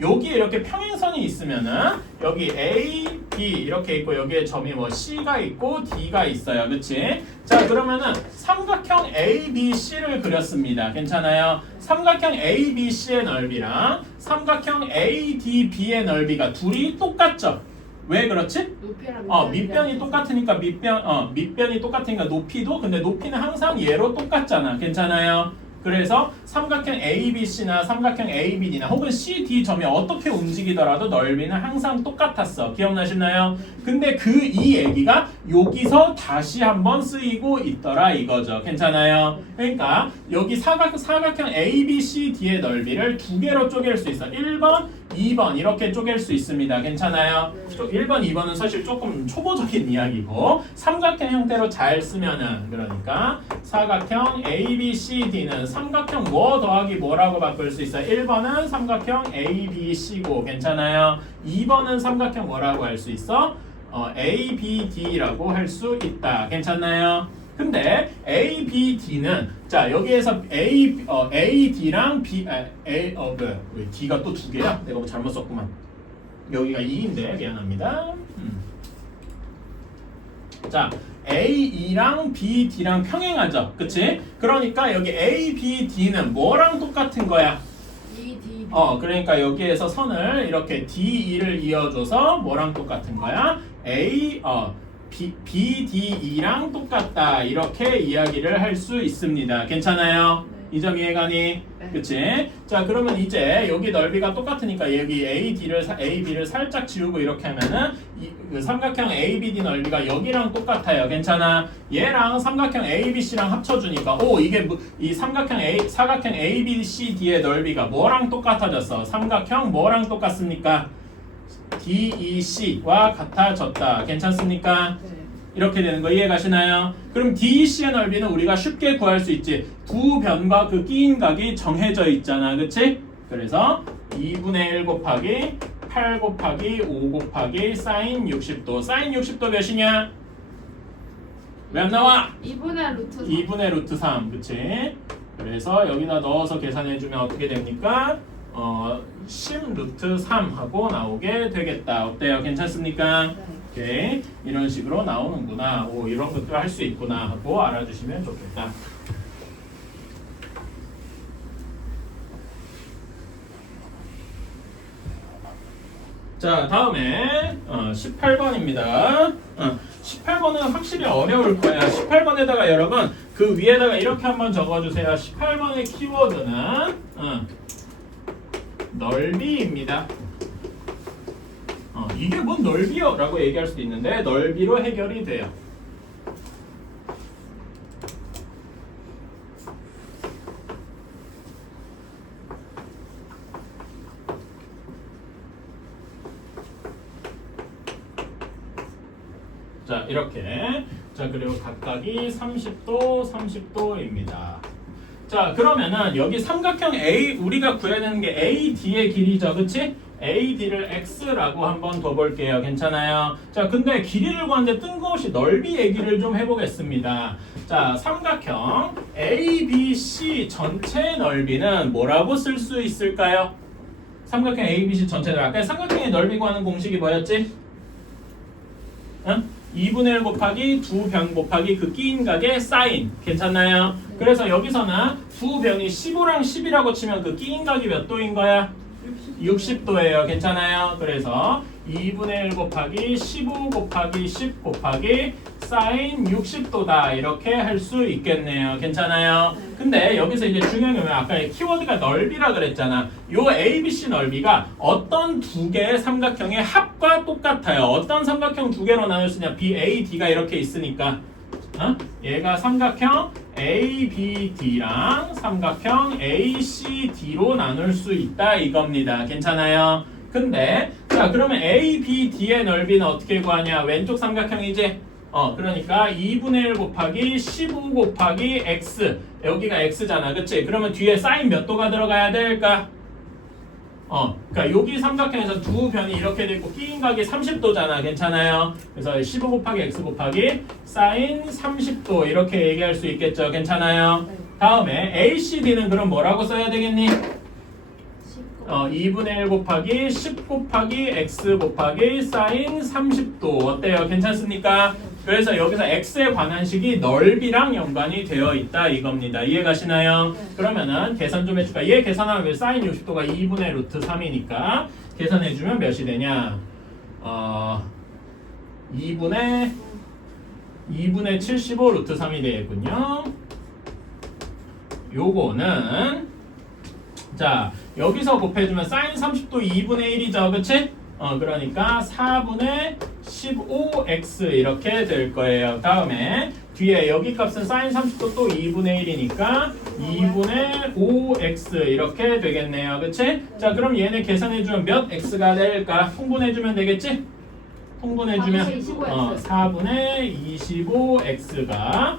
여기 이렇게 평행선이 있으면은 여기 A, B 이렇게 있고 여기에 점이 뭐 C가 있고 D가 있어요. 그치? 자, 그러면은 삼각형 ABC를 그렸습니다. 괜찮아요? 삼각형 ABC의 넓이랑 삼각형 ADB의 넓이가 둘이 똑같죠? 왜 그렇지? 높이랑 밑변이 똑같으니까 밑변이 똑같으니까 높이도 근데 높이는 항상 얘로 똑같잖아. 괜찮아요? 그래서 삼각형 ABC나 삼각형 ABD나 혹은 CD 점이 어떻게 움직이더라도 넓이는 항상 똑같았어. 기억나시나요? 근데 이 얘기가 여기서 다시 한번 쓰이고 있더라 이거죠. 괜찮아요? 그러니까 여기 사각형 ABCD의 넓이를 두 개로 쪼갤 수 있어. 1번, 2번 이렇게 쪼갤 수 있습니다. 괜찮아요? 1번, 2번은 사실 조금 초보적인 이야기고 삼각형 형태로 잘 쓰면은 그러니까 사각형 ABCD는 삼각형 뭐 더하기 뭐라고 바꿀 수 있어? 1번은 삼각형 ABC고 괜찮아요? 2번은 삼각형 뭐라고 할 수 있어? ABD라고 할 수 있다. 괜찮나요? 근데 ABD는 자 여기에서 AD랑 왜 D가 또 두 개야? 내가 뭐 잘못 썼구만. 여기가 2인데 미안합니다. 자 AE랑 BD랑 평행하죠. 그치? 그러니까 여기 ABD는 뭐랑 똑같은 거야? ED. 그러니까 여기에서 선을 이렇게 DE를 이어줘서 뭐랑 똑같은 거야? BDE랑 똑같다. 이렇게 이야기를 할 수 있습니다. 괜찮아요? 네. 이 점 이해가니? 네. 그치? 자, 그러면 이제 여기 넓이가 똑같으니까 여기 AB를 살짝 지우고 이렇게 하면은 그 삼각형 ABD 넓이가 여기랑 똑같아요. 괜찮아? 얘랑 삼각형 ABC랑 합쳐주니까 이게 이 사각형 ABCD의 넓이가 뭐랑 똑같아졌어? 삼각형 뭐랑 똑같습니까? DEC와 같아졌다. 괜찮습니까? 네. 이렇게 되는 거 이해 가시나요? 그럼 DEC의 넓이는 우리가 쉽게 구할 수 있지. 두 변과 그 끼인 각이 정해져 있잖아. 그치? 그래서 2분의 1 곱하기 8 곱하기 5 곱하기 사인 60도. 사인 60도 몇이냐? 왜 안 나와? 2분의 루트 3. 2분의 루트 3. 그치? 그래서 여기다 넣어서 계산해주면 어떻게 됩니까? 10 루트 3 하고 나오게 되겠다. 어때요? 괜찮습니까? 오케이. 이런 식으로 나오는구나. 오, 이런 것도 할 수 있구나 하고 알아주시면 좋겠다. 자, 다음에 18번입니다. 18번은 확실히 어려울 거야. 18번에다가 여러분 그 위에다가 이렇게 한번 적어주세요. 18번의 키워드는 넓이입니다. 이게 뭔 넓이요? 라고 얘기할 수도 있는데 넓이로 해결이 돼요. 자, 이렇게. 자, 그리고 각각이 30도, 30도입니다. 자, 그러면은 여기 삼각형 A, 우리가 구해야 되는 게 AD의 길이죠. 그치? AD를 X라고 한번 더 볼게요. 괜찮아요? 자, 근데 길이를 구하는데 뜬금없이 넓이 얘기를 좀 해보겠습니다. 자, 삼각형 ABC 전체 넓이는 뭐라고 쓸 수 있을까요? 삼각형 ABC 전체 넓이. 아까 삼각형의 넓이 구하는 공식이 뭐였지? 응? 2분의 1 곱하기 두 변 곱하기 그 끼인 각의 사인. 괜찮나요? 그래서 여기서는 두 변이 15랑 10이라고 치면 그 끼인 각이 몇 도인 거야? 60도예요. 괜찮아요? 그래서 2분의 1 곱하기 15 곱하기 10 곱하기 사인 60도다. 이렇게 할 수 있겠네요. 괜찮아요? 근데 여기서 이제 중요한 게 뭐야? 아까 키워드가 넓이라 그랬잖아. 요 ABC 넓이가 어떤 두 개의 삼각형의 합과 똑같아요. 어떤 삼각형 두 개로 나눌 수 있냐? BAD가 이렇게 있으니까. 얘가 삼각형 ABD랑 삼각형 ACD로 나눌 수 있다 이겁니다. 괜찮아요? 근데 자, 그러면 ABD의 넓이는 어떻게 구하냐? 왼쪽 삼각형이지? 그러니까 2분의 1 곱하기 15 곱하기 X. 여기가 X잖아. 그치? 그러면 뒤에 사인 몇 도가 들어가야 될까? 그러니까 여기 삼각형에서 두 변이 이렇게 돼 있고 끼인 각이 30도잖아. 괜찮아요? 그래서 15 곱하기 x 곱하기 사인 30도 이렇게 얘기할 수 있겠죠. 괜찮아요? 다음에 ACD는 그럼 뭐라고 써야 되겠니? 2분의 1 곱하기 10 곱하기 x 곱하기 사인 30도 어때요? 괜찮습니까? 그래서 여기서 x에 관한 식이 넓이랑 연관이 되어 있다 이겁니다. 이해가시나요? 그러면은 계산 좀 해줄까? 얘 계산하면 왜 사인 60도가 2분의 루트 3이니까 계산해주면 몇이 되냐? 2분의 75 루트 3이 되겠군요. 요거는 자, 여기서 곱해주면 사인 30도 2분의 1이죠. 그치? 그러니까 4분의 15x 이렇게 될 거예요. 다음에 뒤에 여기 값은 사인 30도 또 2분의 1이니까 2분의 5x 이렇게 되겠네요. 그치? 자, 그럼 얘네 계산해주면 몇 x가 될까? 통분해주면 되겠지? 통분해주면 4분의 25x가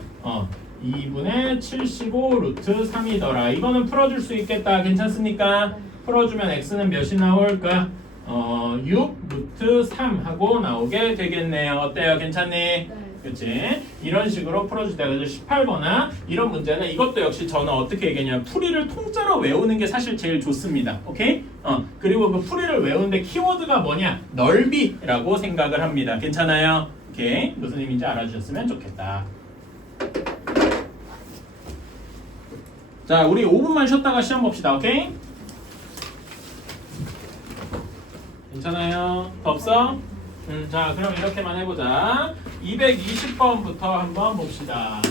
2분의 75 루트 3이더라. 이거는 풀어줄 수 있겠다. 괜찮습니까? 풀어주면 x는 몇이 나올까? 6 루트 3 하고 나오게 되겠네요. 어때요? 괜찮니? 네. 그치? 이런 식으로 풀어줄 때 그래서 18번은 이런 문제는 이것도 역시 저는 어떻게 얘기하냐면 풀이를 통째로 외우는 게 사실 제일 좋습니다. 오케이? 그리고 그 풀이를 외우는데 키워드가 뭐냐? 넓이라고 생각을 합니다. 괜찮아요? 오케이? 무슨 의미인지 알아주셨으면 좋겠다. 자, 우리 5분만 쉬었다가 시험 봅시다. 오케이? 괜찮아요? 더 없어? 자, 그럼 이렇게만 해보자. 220번부터 한번 봅시다.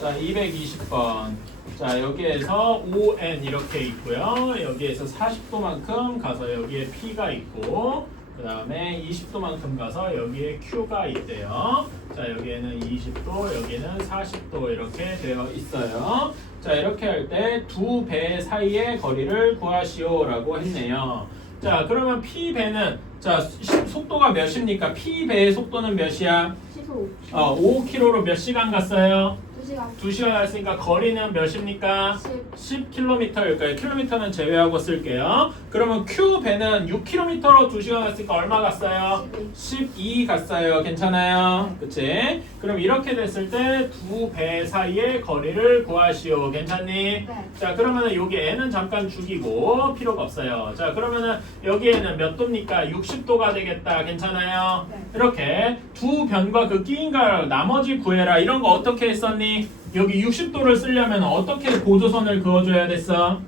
자, 220번. 자, 여기에서 ON 이렇게 있고요. 여기에서 40도만큼 가서 여기에 P가 있고, 그 다음에 20도만큼 가서 여기에 Q가 있대요. 자, 여기에는 20도, 여기는 40도 이렇게 되어 있어요. 자, 이렇게 할 때 두 배 사이의 거리를 구하시오라고 했네요. 자, 그러면 P배는 자, 속도가 몇입니까? P배의 속도는 몇이야? 15. 5km로 몇 시간 갔어요? 2시간 2시간 왔으니까 거리는 몇입니까? 10km일 거예요. 킬로미터는 제외하고 쓸게요. 그러면 Q 배는 6km로 2시간 갔으니까 얼마 갔어요? 12 갔어요. 괜찮아요? 그치? 그럼 이렇게 됐을 때 두 배 사이의 거리를 구하시오. 괜찮니? 네. 자, 그러면은 여기 N은 잠깐 죽이고 필요가 없어요. 자, 그러면은 여기에는 몇 도입니까? 60도가 되겠다. 괜찮아요? 네. 이렇게 두 변과 그 끼인가 나머지 구해라. 이런 거 어떻게 했었니? 여기 60도를 쓰려면 어떻게 고조선을 그어줘야 됐어?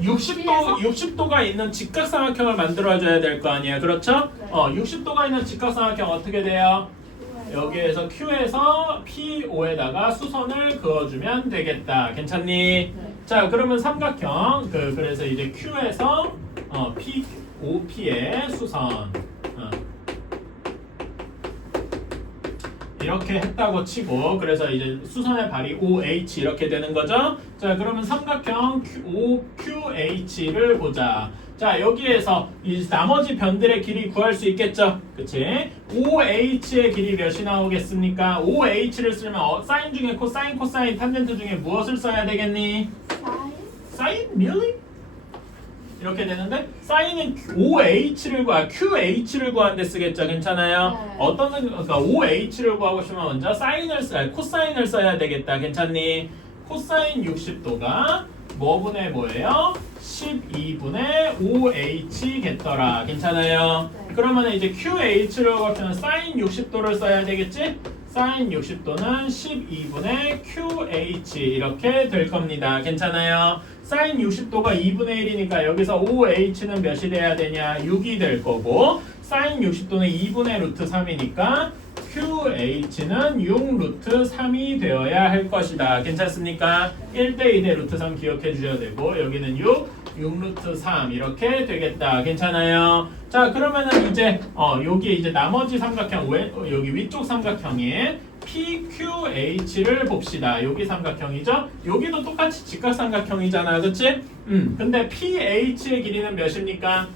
60도가 있는 직각삼각형을 만들어줘야 될 거 아니에요. 그렇죠? 네. 60도가 있는 직각삼각형 어떻게 돼요? 여기에서 Q에서 PO에다가 수선을 그어주면 되겠다. 괜찮니? 네. 자, 그러면 삼각형 그래서 이제 Q에서 P, OP의 수선 이렇게 했다고 치고 그래서 이제 수선의 발이 OH 이렇게 되는 거죠. 자, 그러면 삼각형 OQH를 보자. 자, 여기에서 이 나머지 변들의 길이 구할 수 있겠죠. 그치? OH의 길이 몇이 나오겠습니까? OH를 쓰려면 사인 중에 코사인, 코사인, 탄젠트 중에 무엇을 써야 되겠니? 사인? Really? 이렇게 되는데 사인은 OH를 구하, QH를 구하는데 쓰겠죠. 괜찮아요? 네. 그러니까 OH를 구하고 싶으면 먼저 코사인을 써야 되겠다. 괜찮니? 코사인 60도가 뭐분의 뭐예요? 12분의 OH겠더라. 괜찮아요? 네. 그러면 이제 QH를 구하면 사인 60도를 써야 되겠지? 사인 60도는 12분의 QH 이렇게 될 겁니다. 괜찮아요? 사인 60도가 2분의 1이니까 여기서 OH는 몇이 돼야 되냐? 6이 될 거고 사인 60도는 2분의 루트 3이니까 QH는 6 루트 3이 되어야 할 것이다. 괜찮습니까? 1대 2대 루트 3 기억해 주셔야 되고 여기는 6 루트 3 이렇게 되겠다. 괜찮아요? 자, 그러면은 이제 여기 이제 나머지 삼각형 여기 위쪽 삼각형에 PQH를 봅시다. 여기 삼각형이죠? 여기도 똑같이 직각삼각형이잖아. 그치? 근데 PH의 길이는 몇입니까?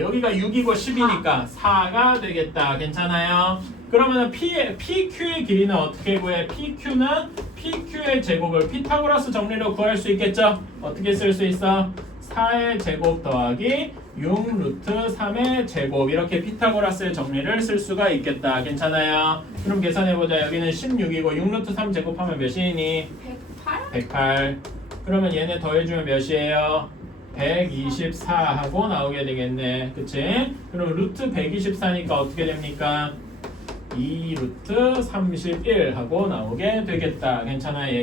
여기가 6이고 10이니까 4가 되겠다. 괜찮아요? 그러면은 PQ의 길이는 어떻게 구해? PQ의 제곱을 피타고라스 정리로 구할 수 있겠죠? 어떻게 쓸 수 있어? 4의 제곱 더하기 6 루트 3의 제곱 이렇게 피타고라스의 정리를 쓸 수가 있겠다. 괜찮아요? 그럼 계산해보자. 여기는 16이고 6 루트 3 제곱하면 몇이니? 108? 108. 그러면 얘네 더해주면 몇이에요? 124 하고 나오게 되겠네. 그치? 그럼 루트 124니까 어떻게 됩니까? 2 루트 31 하고 나오게 되겠다. 괜찮아요?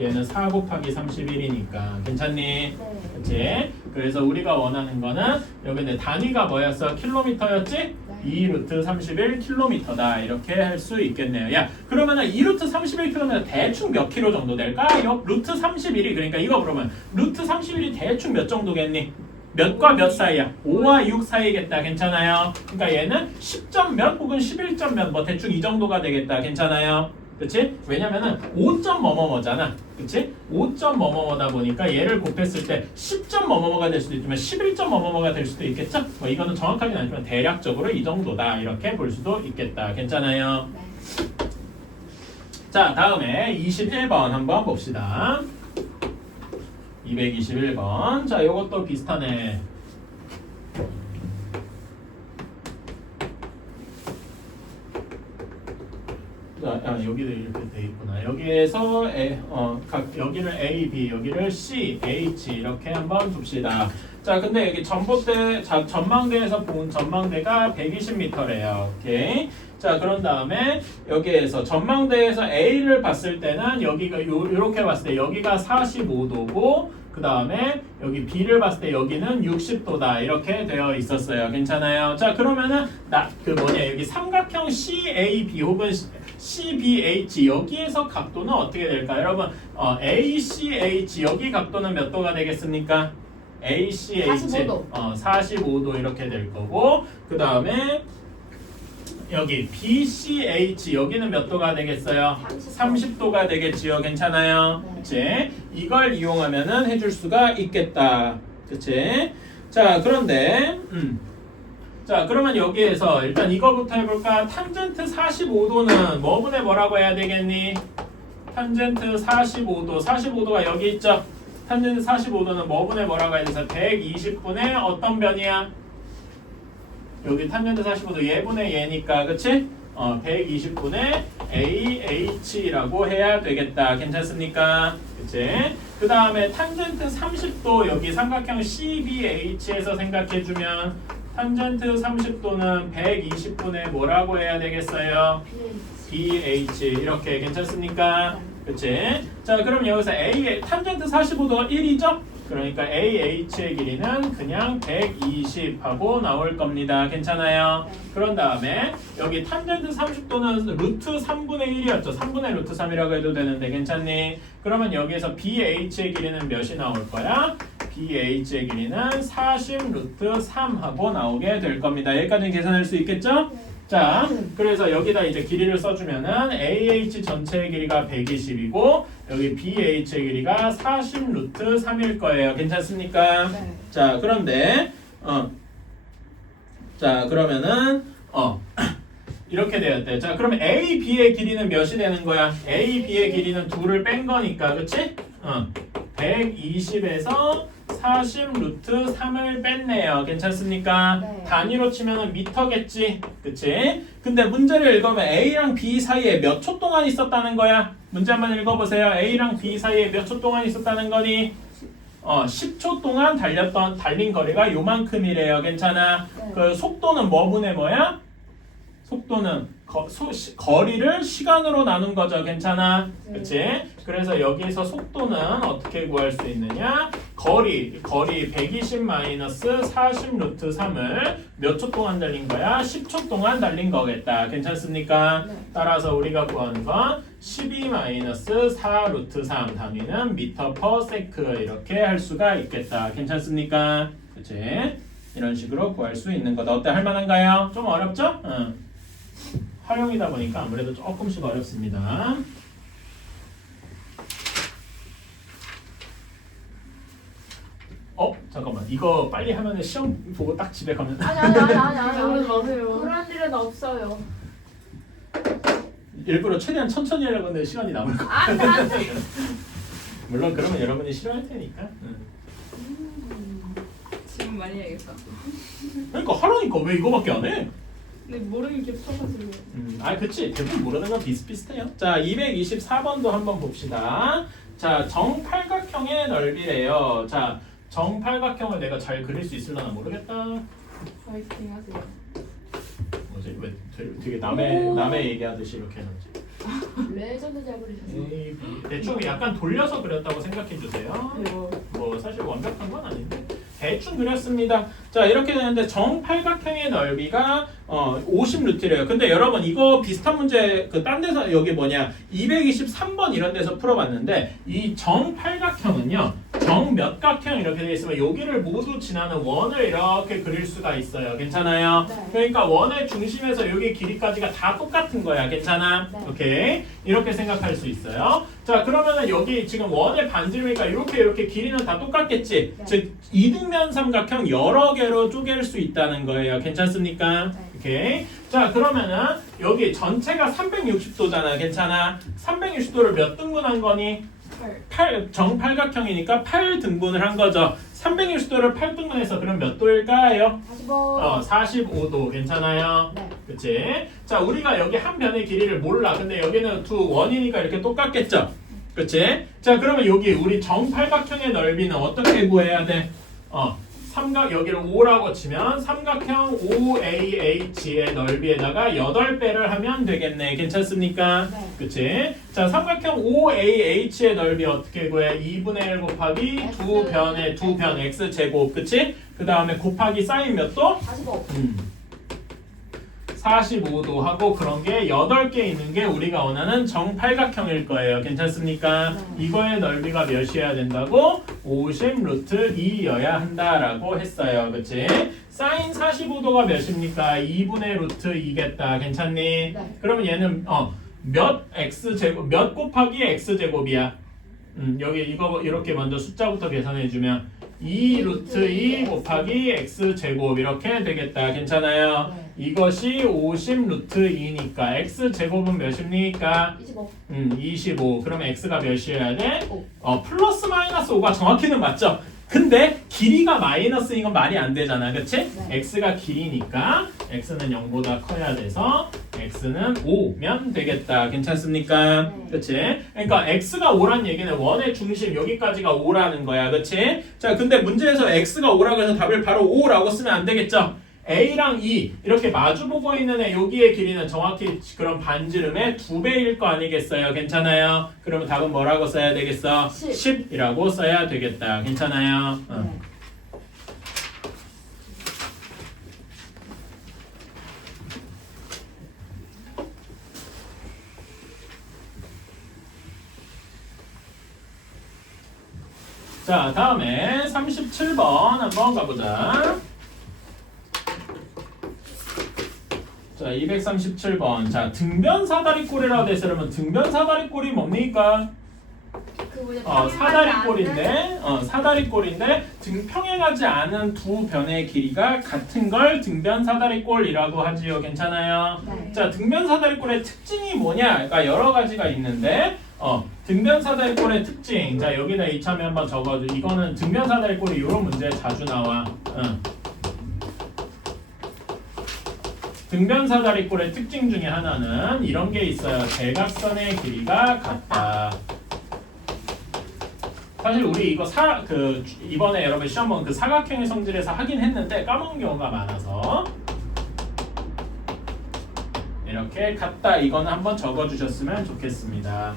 얘는 4 곱하기 31이니까. 괜찮니? 네. 그치? 그래서 우리가 원하는 거는 여기 단위가 뭐였어? 킬로미터였지? 2 루트 31 킬로미터다. 이렇게 할 수 있겠네요. 야, 그러면은 2 루트 31 킬로미터 대충 몇 킬로 정도 될까요? 루트 31이 그러니까 이거 그러면 루트 31이 대충 몇 정도겠니? 몇과 몇 사이야? 5와 6 사이겠다. 괜찮아요? 그러니까 얘는 10점 몇 혹은 11점 몇 뭐 대충 이 정도가 되겠다. 괜찮아요? 그치? 왜냐면은 5점 뭐뭐뭐잖아. 그치? 5점 뭐뭐뭐다 보니까 얘를 곱했을 때 10점 뭐뭐뭐가 될 수도 있지만 11점 뭐뭐뭐가 될 수도 있겠죠? 뭐 이거는 정확하게는 아니지만 대략적으로 이 정도다. 이렇게 볼 수도 있겠다. 괜찮아요? 네. 자, 다음에 21번 한번 봅시다. 221번. 자, 요것도 비슷하네. 여기도 이렇게 돼 있구나. 여기에서 여기를 A, B, 여기를 C, H 이렇게 한번 둡시다. 자, 근데 여기 전망대에서 본 전망대가 120m래요. 오케이. 자, 그런 다음에 여기에서 전망대에서 A를 봤을 때는 여기가 요렇게 봤을 때 여기가 45도고 그 다음에 여기 B를 봤을 때 여기는 60도다 이렇게 되어 있었어요. 괜찮아요? 자, 그러면은 여기 삼각형 CAB 혹은 CBH 여기에서 각도는 어떻게 될까요? 여러분 ACH 여기 각도는 몇 도가 되겠습니까? ACH 45도. 45도 이렇게 될 거고 그 다음에 여기 BCH 여기는 몇 도가 되겠어요? 30도가 되겠지요. 괜찮아요? 네. 그치? 이걸 이용하면은 해줄 수가 있겠다. 그치? 자, 그런데 자, 그러면 여기에서 일단 이거부터 해볼까? 탄젠트 45도는 뭐분의 뭐라고 해야 되겠니? 탄젠트 45도, 45도가 여기 있죠? 탄젠트 45도는 뭐분의 뭐라고 해야 돼서 120분의 어떤 변이야? 여기 탄젠트 45도 얘분의 얘니까, 그치? 120분의 AH라고 해야 되겠다. 괜찮습니까? 그치? 그 다음에 탄젠트 30도 여기 삼각형 CBH에서 생각해주면 탄젠트 30도는 120분의 뭐라고 해야 되겠어요? BH 이렇게 괜찮습니까? 그치? 자, 그럼 여기서 A 탄젠트 45도가 1이죠? 그러니까 AH의 길이는 그냥 120하고 나올 겁니다. 괜찮아요? 그런 다음에 여기 탄젠트 30도는 루트 3분의 1이었죠. 3분의 루트 3이라고 해도 되는데 괜찮니? 그러면 여기에서 BH의 길이는 몇이 나올 거야? BH의 길이는 40 루트 3 하고 나오게 될 겁니다. 여기까지는 계산할 수 있겠죠? 자, 그래서 여기다 이제 길이를 써주면은 AH 전체의 길이가 120이고 여기 BH의 길이가 40 루트 3일 거예요. 괜찮습니까? 네. 자, 그런데 자, 그러면은 이렇게 되었대. 자, 그러면 A, B의 길이는 몇이 되는 거야? A, B의 길이는 2를 뺀 거니까, 그치? 120에서 40 루트 3을 뺐네요. 괜찮습니까? 네. 단위로 치면은 미터겠지? 그치? 근데 문제를 읽으면 A랑 B 사이에 몇 초 동안 있었다는 거야? 문제 한번 읽어보세요. A랑 B 사이에 몇 초 동안 있었다는 거니? 10초 동안 달린 거리가 요만큼이래요. 괜찮아? 네. 그 속도는 뭐분의 뭐야? 속도는 거리를 시간으로 나눈 거죠. 괜찮아? 그치? 그래서 여기서 속도는 어떻게 구할 수 있느냐? 거리 120 마이너스 40 루트 3을 몇 초 동안 달린 거야? 10초 동안 달린 거겠다. 괜찮습니까? 네. 따라서 우리가 구하는 건 12 마이너스 4 루트 3 단위는 미터 퍼 세크 이렇게 할 수가 있겠다. 괜찮습니까? 그치? 이런 식으로 구할 수 있는 거다. 어때? 할만한가요? 좀 어렵죠? 응. 활용이다 보니까 아무래도 조금씩 어렵습니다. 잠깐만. 이거 빨리 하면은 시험 보고 딱 집에 가면 아니 그러지 마세요. 그런 일은 없어요. 일부러 최대한 천천히 하려고 했는데 시간이 남을 거. 안돼. 물론 그러면 여러분이 싫어할 테니까. 응. 지금 많이 해야겠다. 그러니까 하라니까 왜 이거밖에 안 해? 근데 모르는 게 쳐가지고. 그치. 대부분 모르는 건 비슷비슷해요. 자, 224번도 한번 봅시다. 자, 정팔각형의 넓이래요. 자, 정팔각형을 내가 잘 그릴 수 있을려나 모르겠다. 파이팅 하세요. 뭐지? 왜 되게 남의 얘기하듯이 이렇게 해놨지? 레전드 잘 그리셨어. A, B. 대충 약간 돌려서 그렸다고 생각해 주세요. 뭐 사실 완벽한 건 아닌데 대충 그렸습니다. 자, 이렇게 되는데 정팔각형의 넓이가 50 루트래요. 근데 여러분 이거 비슷한 문제 그 딴 데서 여기 뭐냐 223번 이런 데서 풀어봤는데 이 정팔각형은요 정몇각형 이렇게 돼 있으면 여기를 모두 지나는 원을 이렇게 그릴 수가 있어요. 괜찮아요? 네. 그러니까 원의 중심에서 여기 길이까지가 다 똑같은 거야. 괜찮아? 네. 오케이. 이렇게 생각할 수 있어요. 자, 그러면은 여기 지금 원의 반지름이니까 이렇게 길이는 다 똑같겠지? 네. 즉 이등변 삼각형 여러 개로 쪼갤 수 있다는 거예요. 괜찮습니까? 네. 오케이. 자, 그러면은 여기 전체가 360도잖아. 괜찮아? 360도를 몇 등분한 거니? 8 정팔각형이니까 8등분을 한 거죠. 360도를 8등분해서 그럼 몇 도일까요? 45. 45도. 괜찮아요? 네. 그치? 자, 우리가 여기 한 변의 길이를 몰라. 근데 여기는 두 원이니까 이렇게 똑같겠죠? 그치? 자, 그러면 여기 우리 정팔각형의 넓이는 어떻게 구해야 돼? 여기를 5라고 치면 삼각형 OAH의 넓이에다가 8배를 하면 되겠네. 괜찮습니까? 네. 그치? 자, 삼각형 OAH의 넓이 어떻게 구해? 2분의 1 곱하기 X. 두 변 X제곱. 그치? 그 다음에 곱하기 사인 몇 도? 45. 45도 하고 그런 게 8개 있는 게 우리가 원하는 정팔각형일 거예요. 괜찮습니까? 네. 이거의 넓이가 몇이어야 된다고? 50 루트 2여야 한다라고 했어요. 그치? 사인 45도가 몇입니까? 2분의 루트 2겠다. 괜찮니? 네. 그러면 얘는 몇 x제곱, 몇 곱하기 x제곱이야? 여기 이거 이렇게 먼저 숫자부터 계산해 주면 2 루트 2 곱하기 x제곱 이렇게 되겠다. 괜찮아요? 네. 이것이 50 루트 2니까 x제곱은 몇입니까? 25. 25. 그럼 x가 몇이어야 돼? 5. 플러스 마이너스 5가 정확히는 맞죠? 근데 길이가 마이너스인 건 말이 안 되잖아. 그치? 네. x가 길이니까 x는 0보다 커야 돼서 x는 5면 되겠다. 괜찮습니까? 네. 그치? 그러니까 x가 5란 얘기는 원의 중심 여기까지가 5라는 거야. 그치? 자, 근데 문제에서 x가 5라고 해서 답을 바로 5라고 쓰면 안 되겠죠? A랑 E 이렇게 마주보고 있는 애 여기의 길이는 정확히 그런 반지름의 2배일 거 아니겠어요? 괜찮아요? 그러면 답은 뭐라고 써야 되겠어? 10. 10이라고 써야 되겠다. 괜찮아요? 네. 자, 다음에 37번 한번 가보자. 자, 237번. 자, 등변 사다리꼴이라고 돼 있으면 등변 사다리꼴이 뭡니까? 그 뭐냐? 사다리꼴인데, 사다리꼴인데 평행하지 않은 두 변의 길이가 같은 걸 등변 사다리꼴이라고 하지요. 괜찮아요? 네. 자, 등변 사다리꼴의 특징이 뭐냐? 그러니까 여러 가지가 있는데, 등변 사다리꼴의 특징. 자, 여기다 이참에 한번 적어줘. 이거는 등변 사다리꼴이 이런 문제 자주 나와. 등변 사다리꼴의 특징 중에 하나는 이런 게 있어요. 대각선의 길이가 같다. 사실 우리 이거 이번에 여러분 시험 본 그 사각형의 성질에서 하긴 했는데 까먹은 경우가 많아서 이렇게 같다. 이거는 한번 적어주셨으면 좋겠습니다.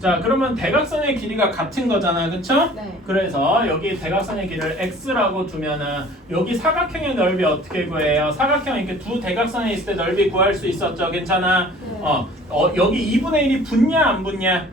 자, 그러면 대각선의 길이가 같은 거잖아, 그쵸? 네. 그래서 여기 대각선의 길이를 x라고 두면은 여기 사각형의 넓이 어떻게 구해요? 사각형 이렇게 두 대각선에 있을 때 넓이 구할 수 있었죠, 괜찮아? 네. 여기 2분의 1이 붙냐 안 붙냐?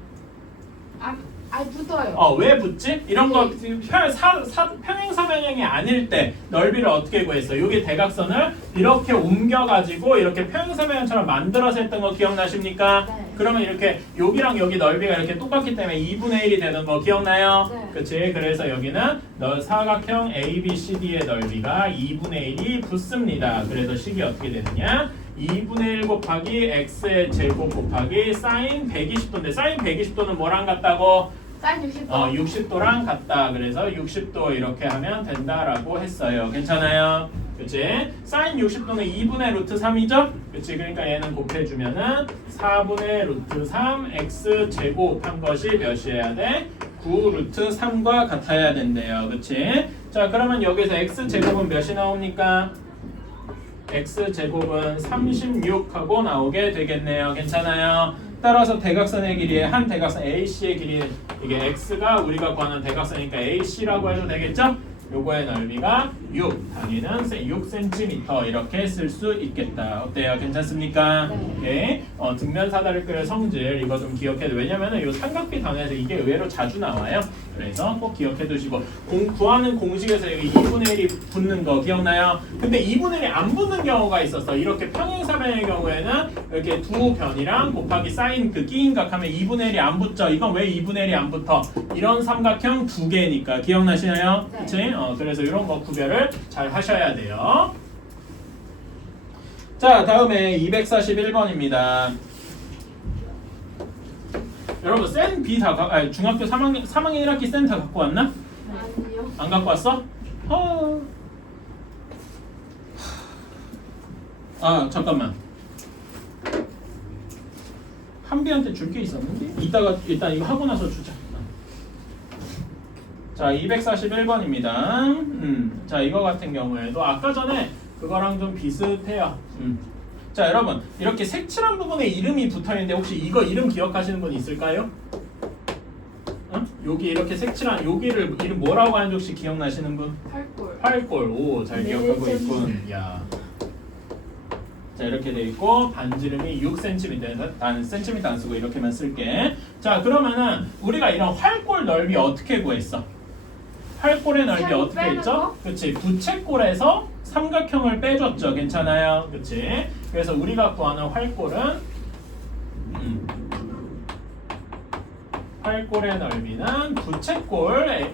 붙어요. 왜 붙지? 이런 거 평행사변형이 아닐 때 넓이를 어떻게 구했어? 여기 대각선을 이렇게 옮겨가지고 이렇게 평행사변형처럼 만들어서 했던 거 기억나십니까? 네. 그러면 이렇게 여기랑 여기 넓이가 이렇게 똑같기 때문에 2분의 1이 되는 거 기억나요? 네. 그치? 그래서 여기는 사각형 ABCD의 넓이가 2분의 1이 붙습니다. 그래서 식이 어떻게 되느냐? 2분의 1 곱하기 x의 제곱 곱하기 사인 120도인데 사인 120도는 뭐랑 같다고? 사인 60도. 60도랑 같다. 그래서 60도 이렇게 하면 된다라고 했어요. 괜찮아요? 그치? 사인 60도는 2분의 루트 3이죠? 그치? 그러니까 얘는 곱해주면은 4분의 루트 3 x 제곱 한 것이 몇이어야 돼? 9 루트 3과 같아야 된대요. 그치? 자, 그러면 여기서 x 제곱은 몇이 나옵니까? x 제곱은 36하고 나오게 되겠네요. 괜찮아요? 따라서 대각선의 길이의 한 대각선 AC의 길이 이게 x가 우리가 구하는 대각선이니까 AC라고 해도 되겠죠? 요거의 넓이가 6, 단위는 6cm 이렇게 쓸 수 있겠다. 어때요? 괜찮습니까? 네. 오케이. 등변 사다리꼴의 성질 이거 좀 기억해도 왜냐면은 요 삼각비 단위에서 이게 의외로 자주 나와요. 그래서 꼭 기억해 두시고 구하는 공식에서 여기 2분의 1이 붙는 거 기억나요? 근데 2분의 1이 안 붙는 경우가 있었어. 이렇게 평행사변의 경우에는 이렇게 두 변이랑 곱하기 사인 그 끼인각 하면 2분의 1이 안 붙죠. 이건 왜 2분의 1이 안 붙어? 이런 삼각형 두 개니까 기억나시나요? 네. 그치? 그래서 이런 거 구별을 잘 하셔야 돼요. 자, 다음에 241번입니다. 여러분 센 B 다 중학교 3학년 1학기 센 다 갖고 왔나? 아니요. 안 갖고 왔어? 잠깐만. 한비한테 줄 게 있었는데? 이따가 일단 이거 하고 나서 주자. 자, 241번입니다. 자, 이거 같은 경우에도 아까 전에 그거랑 좀 비슷해요. 자, 여러분 이렇게 색칠한 부분에 이름이 붙어있는데 혹시 이거 이름 기억하시는 분 있을까요? 여기 이렇게 색칠한 여기를 이름 뭐라고 하는지 혹시 기억나시는 분? 팔골. 팔골. 오, 잘 기억하고 있군. 야. 자, 이렇게 돼 있고 반지름이 6cm. 난 센티미터 안 쓰고 이렇게만 쓸게. 자, 그러면은 우리가 이런 활골 넓이 어떻게 구했어? 활골의 넓이 세로 어떻게 빼는 했죠? 거? 그렇지. 부채꼴에서 삼각형을 빼줬죠. 괜찮아요? 그치? 그래서 우리가 구하는 활골은 활골의 넓이는 부채꼴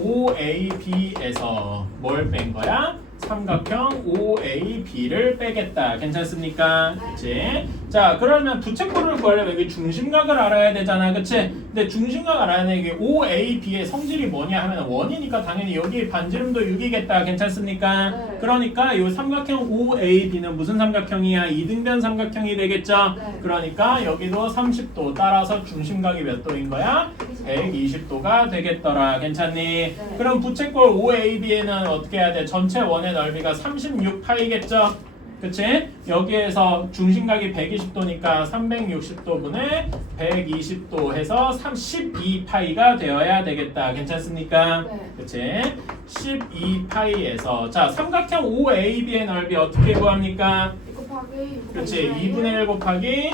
OAB에서 뭘 뺀 거야? 삼각형 OAB를 빼겠다. 괜찮습니까? 그치? 자, 그러면 부채꼴을 구하려면 여기 중심각을 알아야 되잖아. 그치? 근데 중심각 알아야 돼. 이게 OAB의 성질이 뭐냐 하면 원이니까 당연히 여기 반지름도 6이겠다. 괜찮습니까? 네. 그러니까 이 삼각형 OAB는 무슨 삼각형이야? 이등변 삼각형이 되겠죠? 네. 그러니까 여기도 30도 따라서 중심각이 몇 도인 거야? 120도가 되겠더라. 괜찮니? 네. 그럼 부채꼴 OAB에는 어떻게 해야 돼? 전체 원의 넓이가 36파이겠죠? 그치? 여기에서 중심각이 120도니까 360도분의 120도 해서 12파이가 되어야 되겠다. 괜찮습니까? 네. 그치? 12파이에서 자, 삼각형 OAB의 넓이 어떻게 구합니까? 6 곱하기 6 그렇지. 2분의 1 곱하기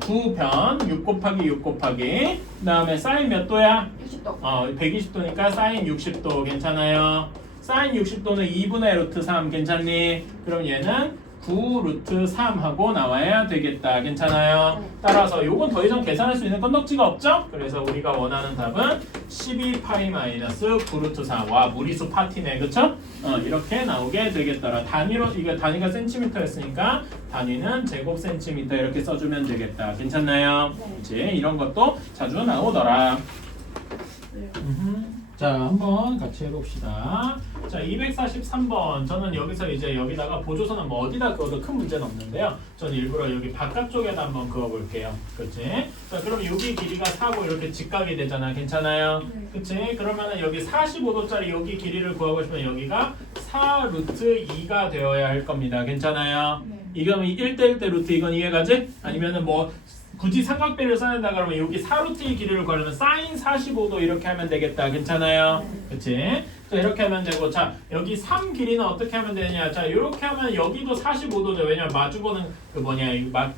2편 6 곱하기 6 곱하기 그 다음에 사인 몇 도야? 60도. 120도니까 사인 60도 괜찮아요. 사인 60도는 2분의 루트 3 괜찮니? 그럼 얘는 9 루트 3 하고 나와야 되겠다. 괜찮아요? 네. 따라서 요건 더 이상 계산할 수 있는 건덕지가 없죠? 그래서 우리가 원하는 답은 12파이 마이너스 9 루트 3. 와, 무리수 파티네. 그쵸? 이렇게 나오게 되겠더라. 단위로, 이거 단위가 센티미터였으니까 단위는 제곱 센티미터 이렇게 써주면 되겠다. 괜찮나요? 네. 그치? 이런 것도 자주 나오더라. 네. 자, 한번 같이 해봅시다. 자, 243번. 저는 여기서 이제 여기다가 보조선은 뭐 어디다 그어도 큰 문제는 없는데요. 저는 일부러 여기 바깥쪽에다 한번 그어볼게요. 그치? 자, 그럼 여기 길이가 4고 이렇게 직각이 되잖아. 괜찮아요? 네. 그치? 그러면은 여기 45도짜리 여기 길이를 구하고 싶으면 여기가 4 루트 2가 되어야 할 겁니다. 괜찮아요? 네. 이거면 1대1 대 루트 이건 이해가지? 아니면은 뭐 굳이 삼각비를 써야 된다 그러면 여기 4루트의 길이를 구하려면 사인 45도 이렇게 하면 되겠다. 괜찮아요? 그치? 자, 이렇게 하면 되고, 자, 여기 3 길이는 어떻게 하면 되냐? 자, 이렇게 하면 여기도 45도죠. 왜냐면 마주보는 그 뭐냐,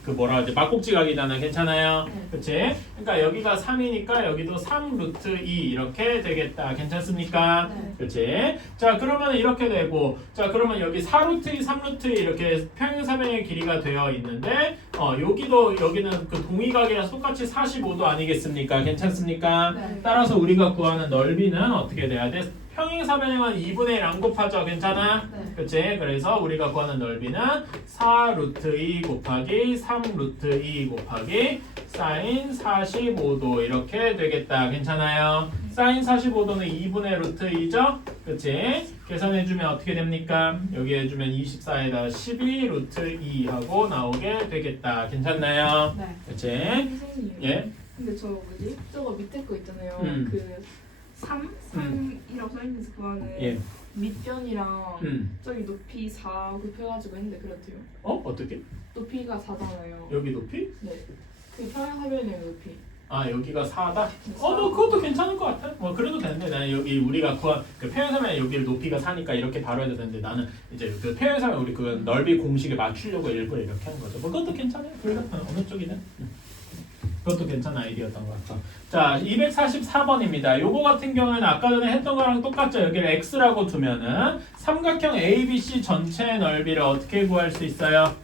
그 뭐라 하지? 막곡지각이잖아. 괜찮아요? 네. 그치? 그러니까 여기가 3이니까 여기도 3 루트 2 이렇게 되겠다. 괜찮습니까? 네. 그치? 자, 그러면 이렇게 되고, 자, 그러면 여기 4루트 2, 3루트 2 이렇게 평행사변의 길이가 되어 있는데, 여기는 그 동의각이랑 똑같이 45도 아니겠습니까? 괜찮습니까? 네. 따라서 우리가 구하는 넓이는 어떻게 돼야 돼? 평행사변에만 2분의 1 안 곱하죠. 괜찮아? 네. 그치? 그래서 우리가 구하는 넓이는 4 루트 2 곱하기 3 루트 2 곱하기 사인 45도 이렇게 되겠다. 괜찮아요? 사인 45도는 2분의 루트 2죠? 그치? 계산해주면 어떻게 됩니까? 여기 해주면 24에다 12 루트 2 하고 나오게 되겠다. 괜찮나요? 네. 그치? 선생님. 예? 근데 저 뭐지? 저거 밑에 거 있잖아요. 음. 그 3이라고 써있는데 그거는 예. 밑변이랑 음. 저기 높이 4 곱해가지고 했는데 그렇대요. 어떻게? 높이가 4잖아요. 여기 높이? 네. 그 평행사변의 높이. 아, 여기가 4다? 뭐 그것도 괜찮을 것 같아. 뭐 그래도 되는데 나는 여기 우리가 구한 그 평행사면 여기 높이가 4니까 이렇게 바로 해도 되는데 나는 이제 그 평행사면 우리 그 넓이 공식에 맞추려고 일부러 이렇게 하는 거죠. 뭐 그것도 괜찮아요. 어느 쪽이든. 그것도 괜찮은 아이디어였던 것 같아. 자, 244번입니다. 요거 같은 경우에는 아까 전에 했던 거랑 똑같죠. 여기를 x라고 두면은 삼각형 ABC 전체의 넓이를 어떻게 구할 수 있어요?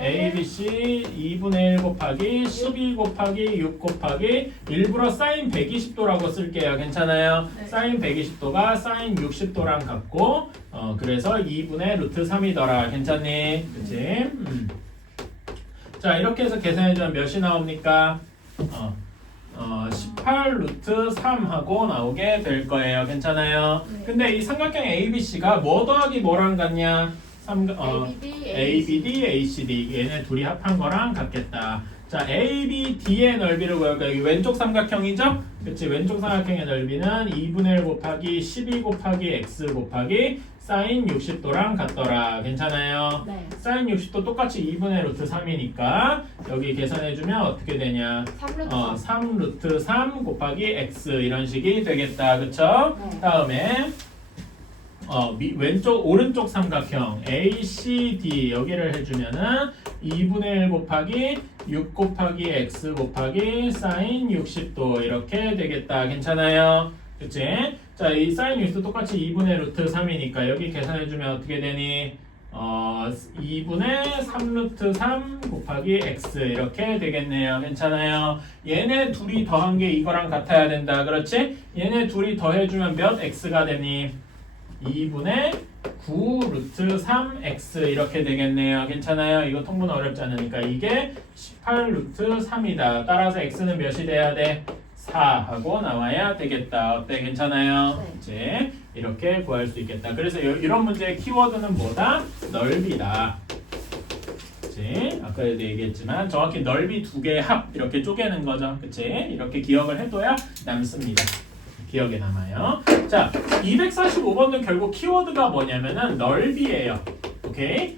ABC 2분의 1 곱하기 12 곱하기 6 곱하기 일부러 사인 120도라고 쓸게요. 괜찮아요? 네. 사인 120도가 사인 60도랑 같고 그래서 2분의 루트 3이더라. 괜찮니? 그치? 자, 이렇게 해서 계산해주면 몇이 나옵니까? 18 루트 3 하고 나오게 될 거예요. 괜찮아요? 네. 근데 이 삼각형 ABC가 뭐 더하기 뭐랑 같냐? ABD, ACD 얘네 둘이 합한 거랑 같겠다. 자, ABD의 넓이를 구할까? 여기 왼쪽 삼각형이죠? 그치? 왼쪽 삼각형의 넓이는 2분의 1 곱하기 12 곱하기 x 곱하기 사인 60도랑 같더라. 괜찮아요? 네. 사인 60도 똑같이 2분의 루트 3이니까 여기 계산해주면 어떻게 되냐? 3루트 3 루트 3 곱하기 x 이런 식이 되겠다. 그쵸? 네. 다음에 왼쪽 오른쪽 삼각형 ACD 여기를 해주면은 2분의 1 곱하기 6 곱하기 x 곱하기 사인 60도 이렇게 되겠다. 괜찮아요? 그치? 자, 이 사인 x도 똑같이 2분의 루트 3이니까 여기 계산해주면 어떻게 되니? 2분의 3 루트 3 곱하기 x 이렇게 되겠네요. 괜찮아요? 얘네 둘이 더한 게 이거랑 같아야 된다. 그렇지? 얘네 둘이 더해주면 몇 x가 되니? 2분의 9 루트 3x 이렇게 되겠네요. 괜찮아요? 이거 통분 어렵지 않으니까 이게 18 루트 3이다. 따라서 x는 몇이 돼야 돼? 4 하고 나와야 되겠다. 어때? 괜찮아요? 네. 이제 이렇게 구할 수 있겠다. 그래서 이런 문제의 키워드는 뭐다? 넓이다. 그치? 아까도 얘기했지만 정확히 넓이 두 개의 합 이렇게 쪼개는 거죠. 그치? 이렇게 기억을 해둬야 남습니다. 기억에 남아요. 자, 245번은 결국 키워드가 뭐냐면은 넓이에요. 오케이?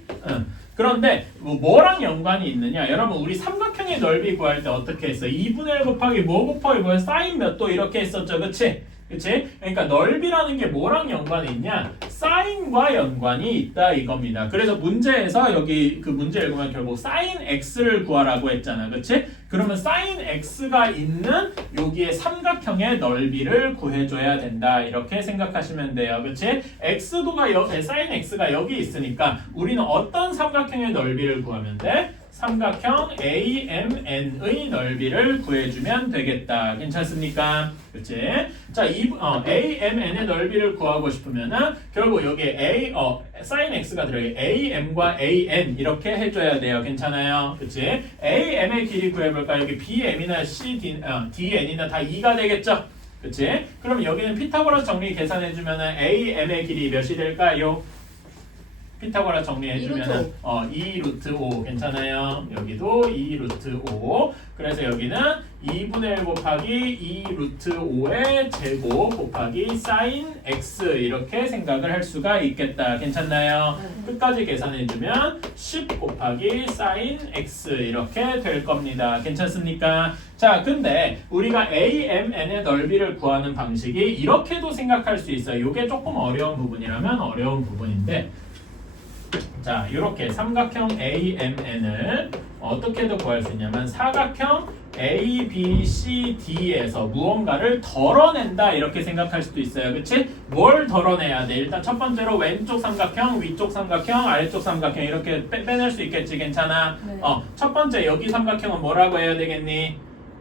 그런데 뭐랑 연관이 있느냐? 여러분 우리 삼각형의 넓이 구할 때 어떻게 했어? 2분의 1 곱하기 뭐 곱하기 뭐야? 사인 몇 도 이렇게 했었죠. 그치? 그치? 그러니까 넓이라는 게 뭐랑 연관이 있냐? 사인과 연관이 있다 이겁니다. 그래서 문제에서 여기 그 문제 읽으면 결국 사인 x를 구하라고 했잖아. 그치? 그러면 사인 x가 있는 여기에 삼각형의 넓이를 구해줘야 된다. 이렇게 생각하시면 돼요. 그치? x도가 사인 x가 여기 있으니까 우리는 어떤 삼각형의 넓이를 구하면 돼? 삼각형 AMN의 넓이를 구해주면 되겠다. 괜찮습니까? 그치? 자, AMN의 넓이를 구하고 싶으면은 결국 여기에 sin x가 들어요. AM과 AN 이렇게 해줘야 돼요. 괜찮아요? 그치? AM의 길이 구해볼까? 여기 BM이나 DN이나 다 2가 되겠죠? 그치? 그럼 여기는 피타고라스 정리 계산해주면은 AM의 길이 몇이 될까요? 피타고라스 정리해주면은 2 루트 5 괜찮아요. 여기도 2 루트 5. 그래서 여기는 2분의 1 곱하기 2 루트 5의 제곱 곱하기 사인 x 이렇게 생각을 할 수가 있겠다. 괜찮나요? 끝까지 계산해주면 10 곱하기 사인 x 이렇게 될 겁니다. 괜찮습니까? 자, 근데 우리가 AMN의 넓이를 구하는 방식이 이렇게도 생각할 수 있어요. 이게 조금 어려운 부분이라면 어려운 부분인데 자, 이렇게 삼각형 AMN을 어떻게도 구할 수 있냐면 사각형 ABCD에서 무언가를 덜어낸다 이렇게 생각할 수도 있어요. 그치? 뭘 덜어내야 돼? 일단 첫 번째로 왼쪽 삼각형, 위쪽 삼각형, 아래쪽 삼각형 이렇게 빼낼 수 있겠지? 괜찮아? 네. 첫 번째 여기 삼각형은 뭐라고 해야 되겠니?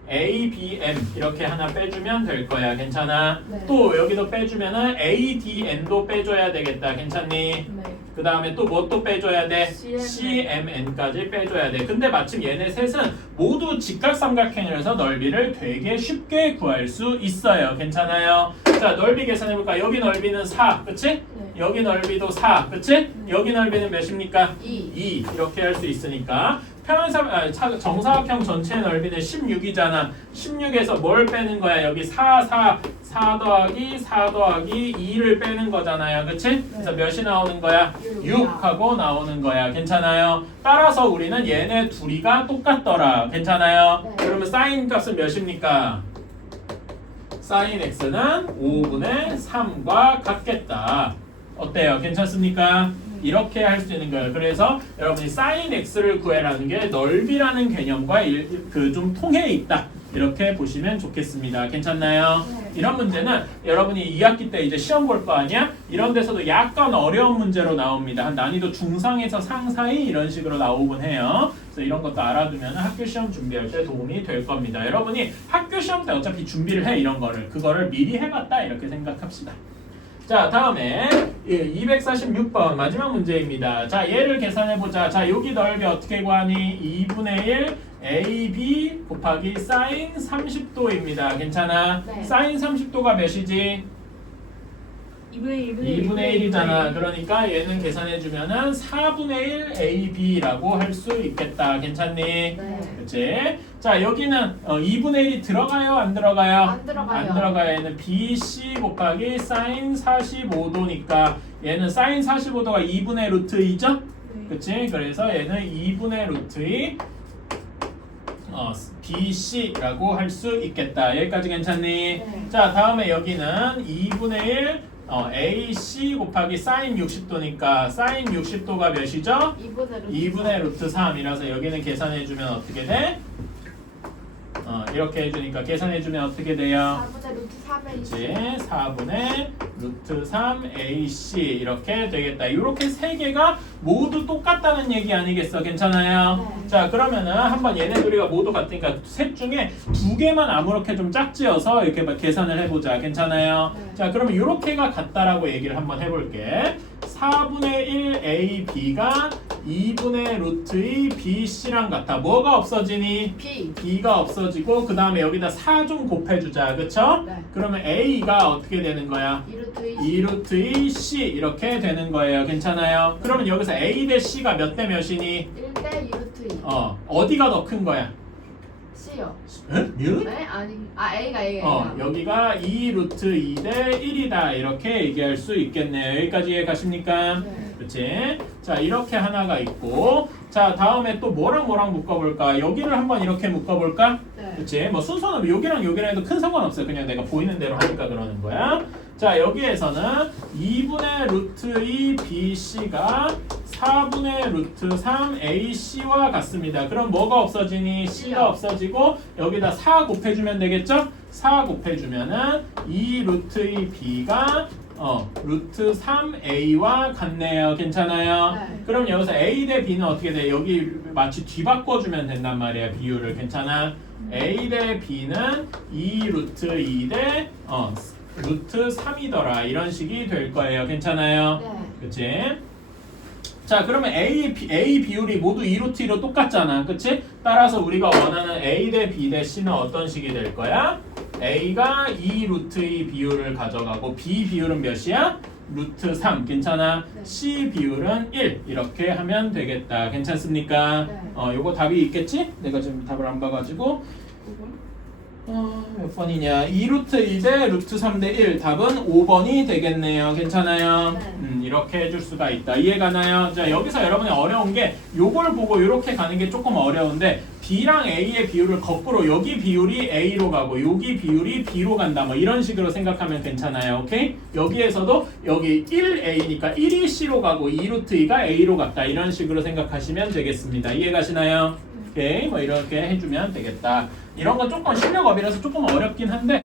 ABM 이렇게 하나 빼주면 될 거야. 괜찮아? 네. 또 여기도 빼주면은 ADN도 빼줘야 되겠다. 괜찮니? 네. 그 다음에 또 뭐 또 빼줘야 돼? CMN. CMN까지 빼줘야 돼. 근데 마침 얘네 셋은 모두 직각삼각형이라서 넓이를 되게 쉽게 구할 수 있어요. 괜찮아요? 자, 넓이 계산해볼까? 여기 넓이는 4, 그치? 네. 여기 넓이도 4, 그치? 여기 넓이는 몇입니까? 2. 이렇게 할 수 있으니까 정사각형 전체의 넓이는 16이잖아. 16에서 뭘 빼는 거야? 여기 4 더하기 4 더하기 2를 빼는 거잖아요. 그치? 그래서 몇이 나오는 거야? 6하고 나오는 거야. 괜찮아요? 따라서 우리는 얘네 둘이가 똑같더라. 괜찮아요? 네. 그러면 사인 값은 몇입니까? 사인 x는 5분의 3과 같겠다. 어때요? 괜찮습니까? 이렇게 할 수 있는 거예요. 그래서 여러분이 sin x를 구해라는 게 넓이라는 개념과 좀 통해 있다. 이렇게 보시면 좋겠습니다. 괜찮나요? 네. 이런 문제는 여러분이 2학기 때 이제 시험 볼 거 아니야? 이런 데서도 약간 어려운 문제로 나옵니다. 한 난이도 중상에서 상 사이 이런 식으로 나오곤 해요. 그래서 이런 것도 알아두면 학교 시험 준비할 때 도움이 될 겁니다. 여러분이 학교 시험 때 어차피 준비를 해 이런 거를 그거를 미리 해봤다 이렇게 생각합시다. 자, 다음에 246번 마지막 문제입니다. 자, 얘를 계산해보자. 자, 여기 넓이 어떻게 구하니? 2분의 1 AB 곱하기 사인 30도입니다. 괜찮아? 네. 사인 30도가 몇이지? 2분의 2분의 1이잖아. 그러니까 얘는 계산해주면은 4분의 1 AB라고 할 수 있겠다. 괜찮니? 네. 그치? 자, 여기는 2분의 1이 들어가요? 안 들어가요? 안 들어가요. 안 들어가요. 얘는 BC 곱하기 사인 45도니까 얘는 사인 45도가 2분의 루트 2죠? 네. 그치? 그래서 얘는 2분의 루트 2 BC라고 할 수 있겠다. 여기까지 괜찮니? 네. 자, 다음에 여기는 2분의 1 AC 곱하기 사인 60도니까 사인 60도가 몇이죠? 2분의 루트 2분의 루트 3이라서 여기는 계산해주면 어떻게 돼? 이렇게 해주니까 계산해주면 어떻게 돼요? 4분의 루트 3의 그치? 4분의 루트 3 AC 이렇게 되겠다. 이렇게 세 개가 모두 똑같다는 얘기 아니겠어? 괜찮아요? 네. 자 그러면은 한번 얘네들이가 모두 같으니까 셋 중에 두 개만 아무렇게 좀 짝지어서 이렇게 막 계산을 해보자. 괜찮아요? 네. 자 그러면 이렇게가 같다라고 얘기를 한번 해볼게. 4분의 1 A, B가 2분의 루트 2 B, C랑 같아. 뭐가 없어지니? B. B가 없어지고 그 다음에 여기다 4 좀 곱해주자. 그쵸? 네. 그러면 A가 어떻게 되는 거야? 2루트 2 루트 2 C 이렇게 되는 거예요. 괜찮아요? 그러면 여기서 A 대 C가 몇 대 몇이니? 1대 2루트 2. 어디가 더 큰 거야? C요. 응? 뮤? 네? 아니. 아 A가. 여기가 2 루트 2 대 1이다. 이렇게 얘기할 수 있겠네요. 여기까지 이해 가십니까? 네. 그치? 자 이렇게 하나가 있고 자 다음에 또 뭐랑 묶어볼까? 여기를 한번 이렇게 묶어볼까? 네. 그치? 뭐 순서는 여기랑 해도 큰 상관없어요. 그냥 내가 보이는 대로 하니까 그러는 거야. 자 여기에서는 2분의 루트 2 BC가 4분의 루트 3 AC와 같습니다. 그럼 뭐가 없어지니? C가 없어지고 여기다 4 곱해주면 되겠죠? 4 곱해주면은 2 루트 2 B가 루트 3A와 같네요. 괜찮아요? 네. 그럼 여기서 A 대 B는 어떻게 돼? 여기 마치 뒤바꿔주면 된단 말이야. 비율을. 괜찮아? A 대 B는 2 루트 2 대 루트 3이더라. 이런 식이 될 거예요. 괜찮아요? 네. 그치? 자 그러면 A 비율이 모두 2 루트 2로 똑같잖아. 그치? 따라서 우리가 원하는 A 대 B 대 C는 어떤 식이 될 거야? A가 2 루트 2 비율을 가져가고 B 비율은 몇이야? 루트 3. 괜찮아? 네. C 비율은 1. 이렇게 하면 되겠다. 괜찮습니까? 네. 요거 답이 있겠지? 내가 지금 답을 안 봐가지고 5번? 몇 번이냐? 2 루트 2 대 루트 3 대 1. 답은 5번이 되겠네요. 괜찮아요? 네. 이렇게 해줄 수가 있다. 이해가나요? 자 여기서 여러분이 어려운 게 요걸 보고 이렇게 가는 게 조금 어려운데 B랑 A의 비율을 거꾸로 여기 비율이 A로 가고 여기 비율이 B로 간다. 뭐 이런 식으로 생각하면 괜찮아요. 오케이? 여기에서도 여기 1A니까 1이 C로 가고 2 루트 2가 A로 갔다. 이런 식으로 생각하시면 되겠습니다. 이해가시나요? 오케이? 뭐 이렇게 해주면 되겠다. 이런 건 조금 실력업이라서 조금 어렵긴 한데